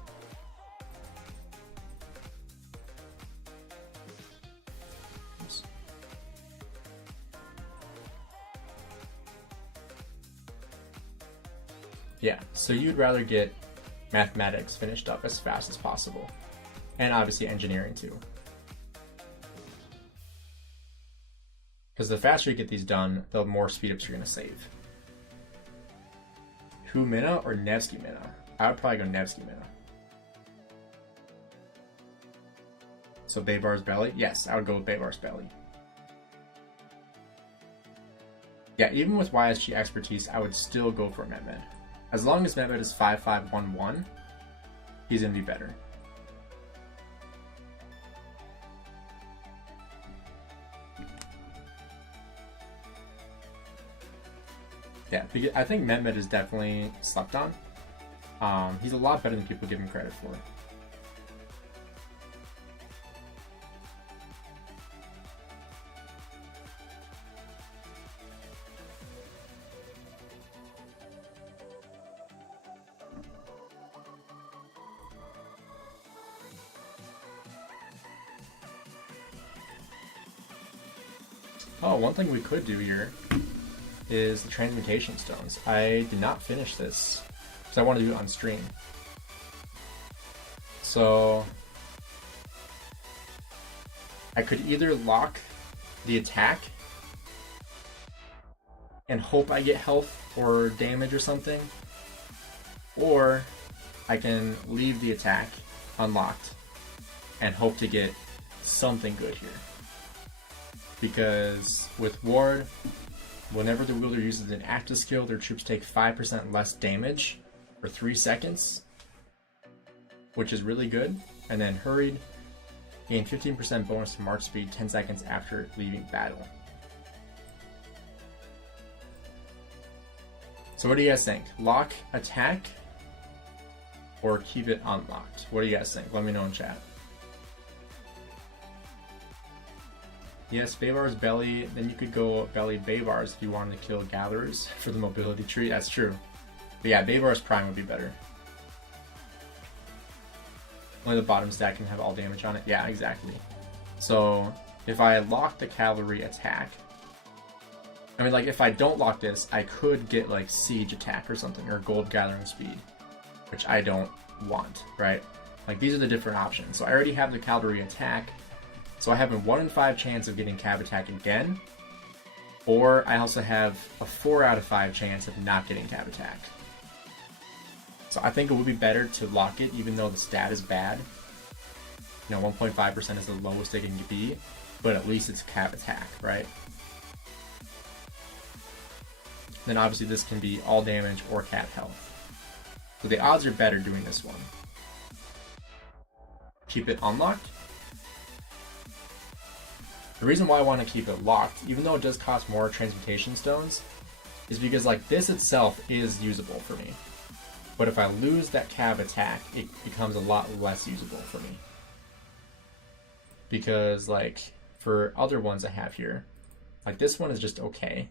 Oops. Yeah, so you'd rather get mathematics finished up as fast as possible. And obviously engineering too. Because the faster you get these done, the more speed ups you're going to save. Who Mina or Nevsky Mina? I would probably go Nevsky Mina. So Bavar's Belly? Yes, I would go with Bavar's Belly. Yeah, even with YSG expertise, I would still go for Mehmed. As long as Mehmed is 5-5-1-1, he's going to be better. Yeah, I think Mehmed is definitely slept on. He's a lot better than people give him credit for. Oh, one thing we could do here is the transmutation stones. I did not finish this because I want to do it on stream. So I could either lock the attack and hope I get health or damage or something, or I can leave the attack unlocked and hope to get something good here. Because with Ward, whenever the wielder uses an active skill, their troops take 5% less damage for 3 seconds, which is really good. And then Hurried, gain 15% bonus to march speed 10 seconds after leaving battle. So what do you guys think? Lock attack or keep it unlocked? What do you guys think? Let me know in chat. Yes, Bavar's belly. Then you could go belly Bavar's if you wanted to kill gatherers for the mobility tree. That's true. But yeah, Bavar's prime would be better. Only the bottom stack can have all damage on it. Yeah, exactly. So if I lock the cavalry attack, I mean, like if I don't lock this, I could get like siege attack or something, or gold gathering speed, which I don't want, right? Like these are the different options. So I already have the cavalry attack. So I have a 1 in 5 chance of getting cav attack again, or I also have a 4 out of 5 chance of not getting cav attack. So I think it would be better to lock it, even though the stat is bad. You know, 1.5% is the lowest it can be, but at least it's cav attack, right? Then obviously this can be all damage or cav health. So the odds are better doing this one. Keep it unlocked. The reason why I want to keep it locked, even though it does cost more transmutation stones, is because like this itself is usable for me. But if I lose that cav attack, it becomes a lot less usable for me. Because like for other ones I have here, like this one is just okay.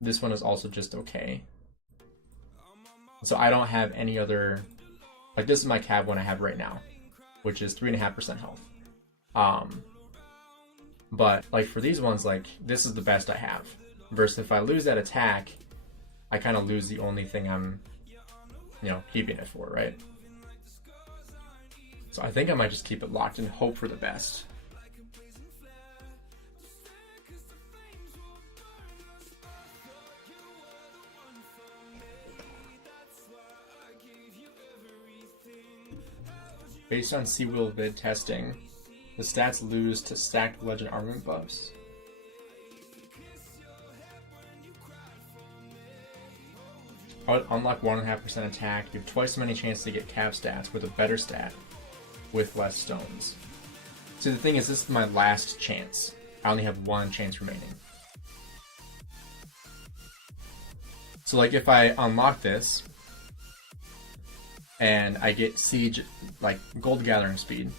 This one is also just okay. So I don't have any other, like this is my cav one I have right now, which is 3.5% health. But like for these ones, like this is the best I have. Versus if I lose that attack, I kind of lose the only thing I'm, you know, keeping it for, right? So I think I might just keep it locked and hope for the best. Based on Seawheel vid testing, the stats lose to stacked legend armament buffs. I would unlock 1.5% attack. You have twice as many chances to get cav stats with a better stat with less stones. See, the thing is, this is my last chance. I only have 1 chance remaining. So like if I unlock this and I get siege, like gold gathering speed,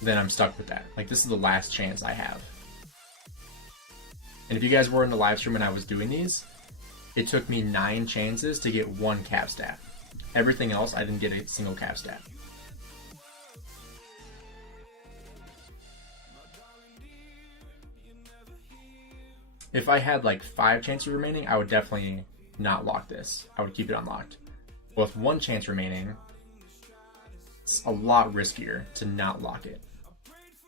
then I'm stuck with that. Like this is the last chance I have. And if you guys were in the live stream and I was doing these, it took me 9 chances to get 1 cav stat. Everything else, I didn't get a single cav stat. If I had like 5 chances remaining, I would definitely not lock this. I would keep it unlocked. But with 1 chance remaining, it's a lot riskier to not lock it.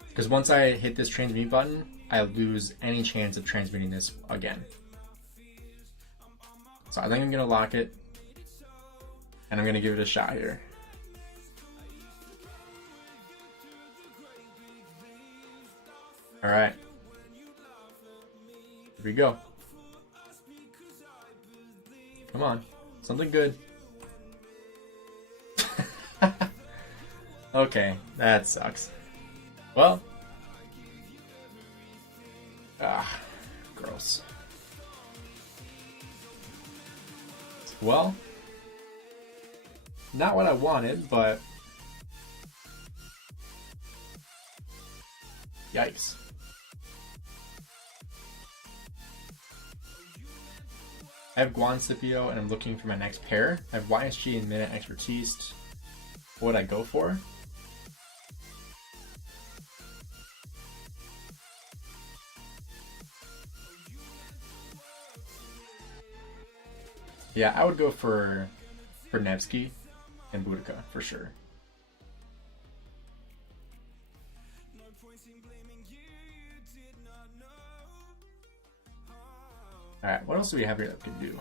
Because once I hit this transmute button, I lose any chance of transmuting this again. So I think I'm going to lock it, and I'm going to give it a shot here. Alright. Here we go. Come on. Something good. Okay, that sucks. Well. Gross. Well, not what I wanted, but yikes. I have Guan Scipio and I'm looking for my next pair. I have YSG and Minute Expertise. What would I go for? Yeah, I would go for Nevsky and Boudica for sure. Alright, what else do we have here that we can do?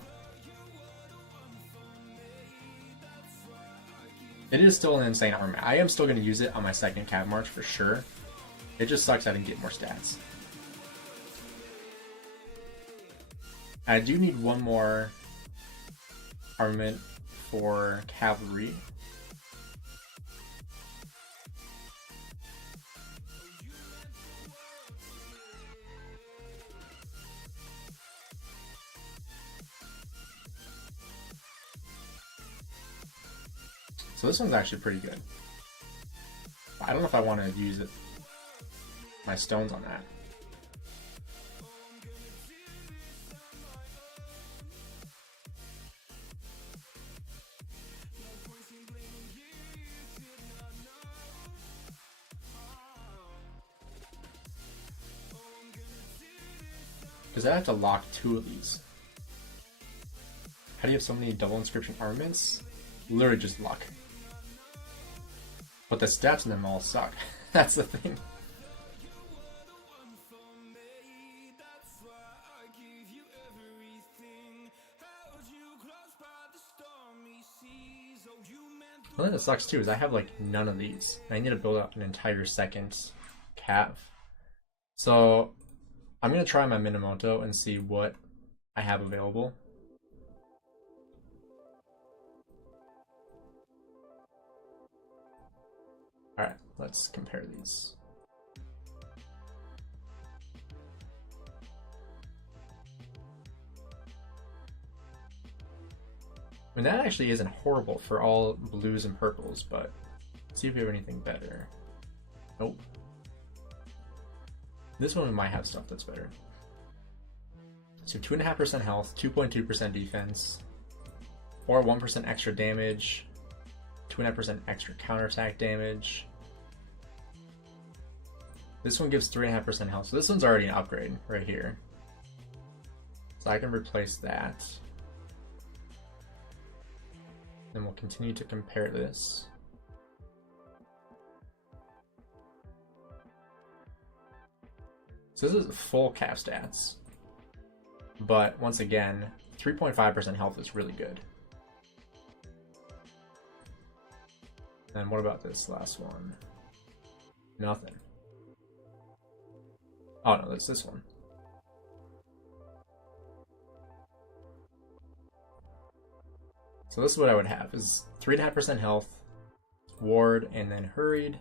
It is still an insane armament. I am still going to use it on my second Cav March for sure. It just sucks I didn't get more stats. I do need one more armament for cavalry. So this one's actually pretty good. I don't know if I want to use it, my stones on that. Because I have to lock 2 of these. How do you have so many double inscription armaments? Literally just luck. But the stats in them all suck. That's the thing. One thing that sucks too is I have like none of these. I need to build up an entire second cav. So I'm gonna try my Minamoto and see what I have available. Alright, let's compare these. I mean, that actually isn't horrible for all blues and purples, but let's see if we have anything better. Nope. This one might have stuff that's better. So 2.5% health, 2.2% defense, or 1% extra damage, 2.5% extra counterattack damage. This one gives 3.5% health, so this one's already an upgrade right here. So I can replace that. Then we'll continue to compare this. So this is full cap stats. But once again, 3.5% health is really good. And what about this last one? Nothing. Oh no, that's this one. So this is what I would have, is 3.5% health, ward, and then hurried,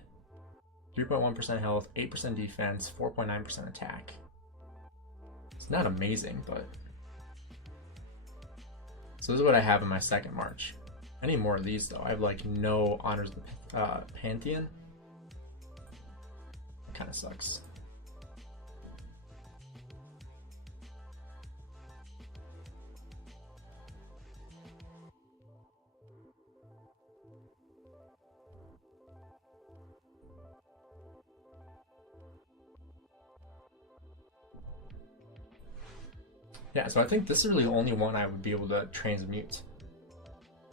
3.1% health, 8% defense, 4.9% attack. It's not amazing, but... So this is what I have in my second march. I need more of these though. I have like no honors of the Pantheon. That kind of sucks. Yeah, so I think this is really the only one I would be able to transmute.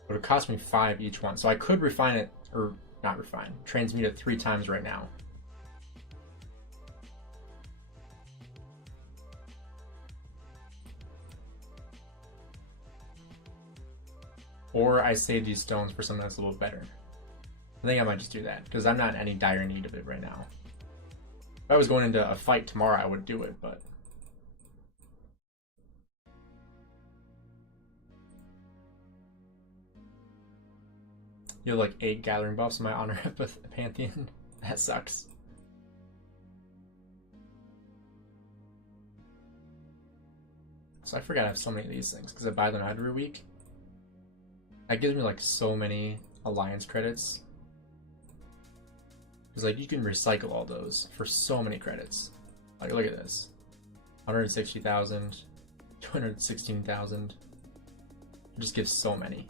It would cost me 5 each one. So I could refine it, or not refine, transmute it 3 times right now. Or I save these stones for something that's a little better. I think I might just do that, because I'm not in any dire need of it right now. If I was going into a fight tomorrow, I would do it, but... You have like 8 gathering buffs in my honor with Pantheon. That sucks. So I forgot I have so many of these things because I buy them every week. That gives me like so many alliance credits. Because like you can recycle all those for so many credits. Like look at this. 160,000, 216,000. It just gives so many.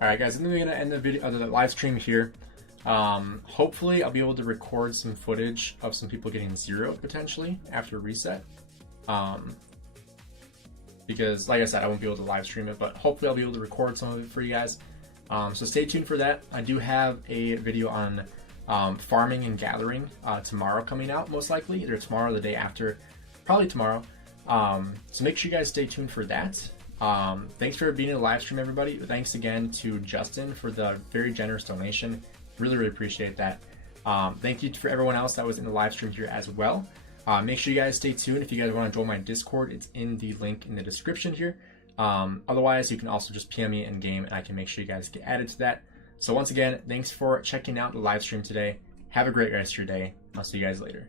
All right, guys, I'm gonna end the video, the live stream here. Hopefully, I'll be able to record some footage of some people getting zeroed potentially after reset. Because, like I said, I won't be able to live stream it, but hopefully I'll be able to record some of it for you guys. So stay tuned for that. I do have a video on farming and gathering tomorrow coming out, most likely, either tomorrow or the day after, probably tomorrow. So make sure you guys stay tuned for that. Thanks for being in the live stream, everybody. Thanks again to Justin for the very generous donation. Really, really appreciate that. Thank you for everyone else that was in the live stream here as well. Make sure you guys stay tuned. If you guys want to join my Discord, it's in the link in the description here. Otherwise, you can also just PM me in game and I can make sure you guys get added to that. So once again, thanks for checking out the live stream today. Have a great rest of your day. I'll see you guys later.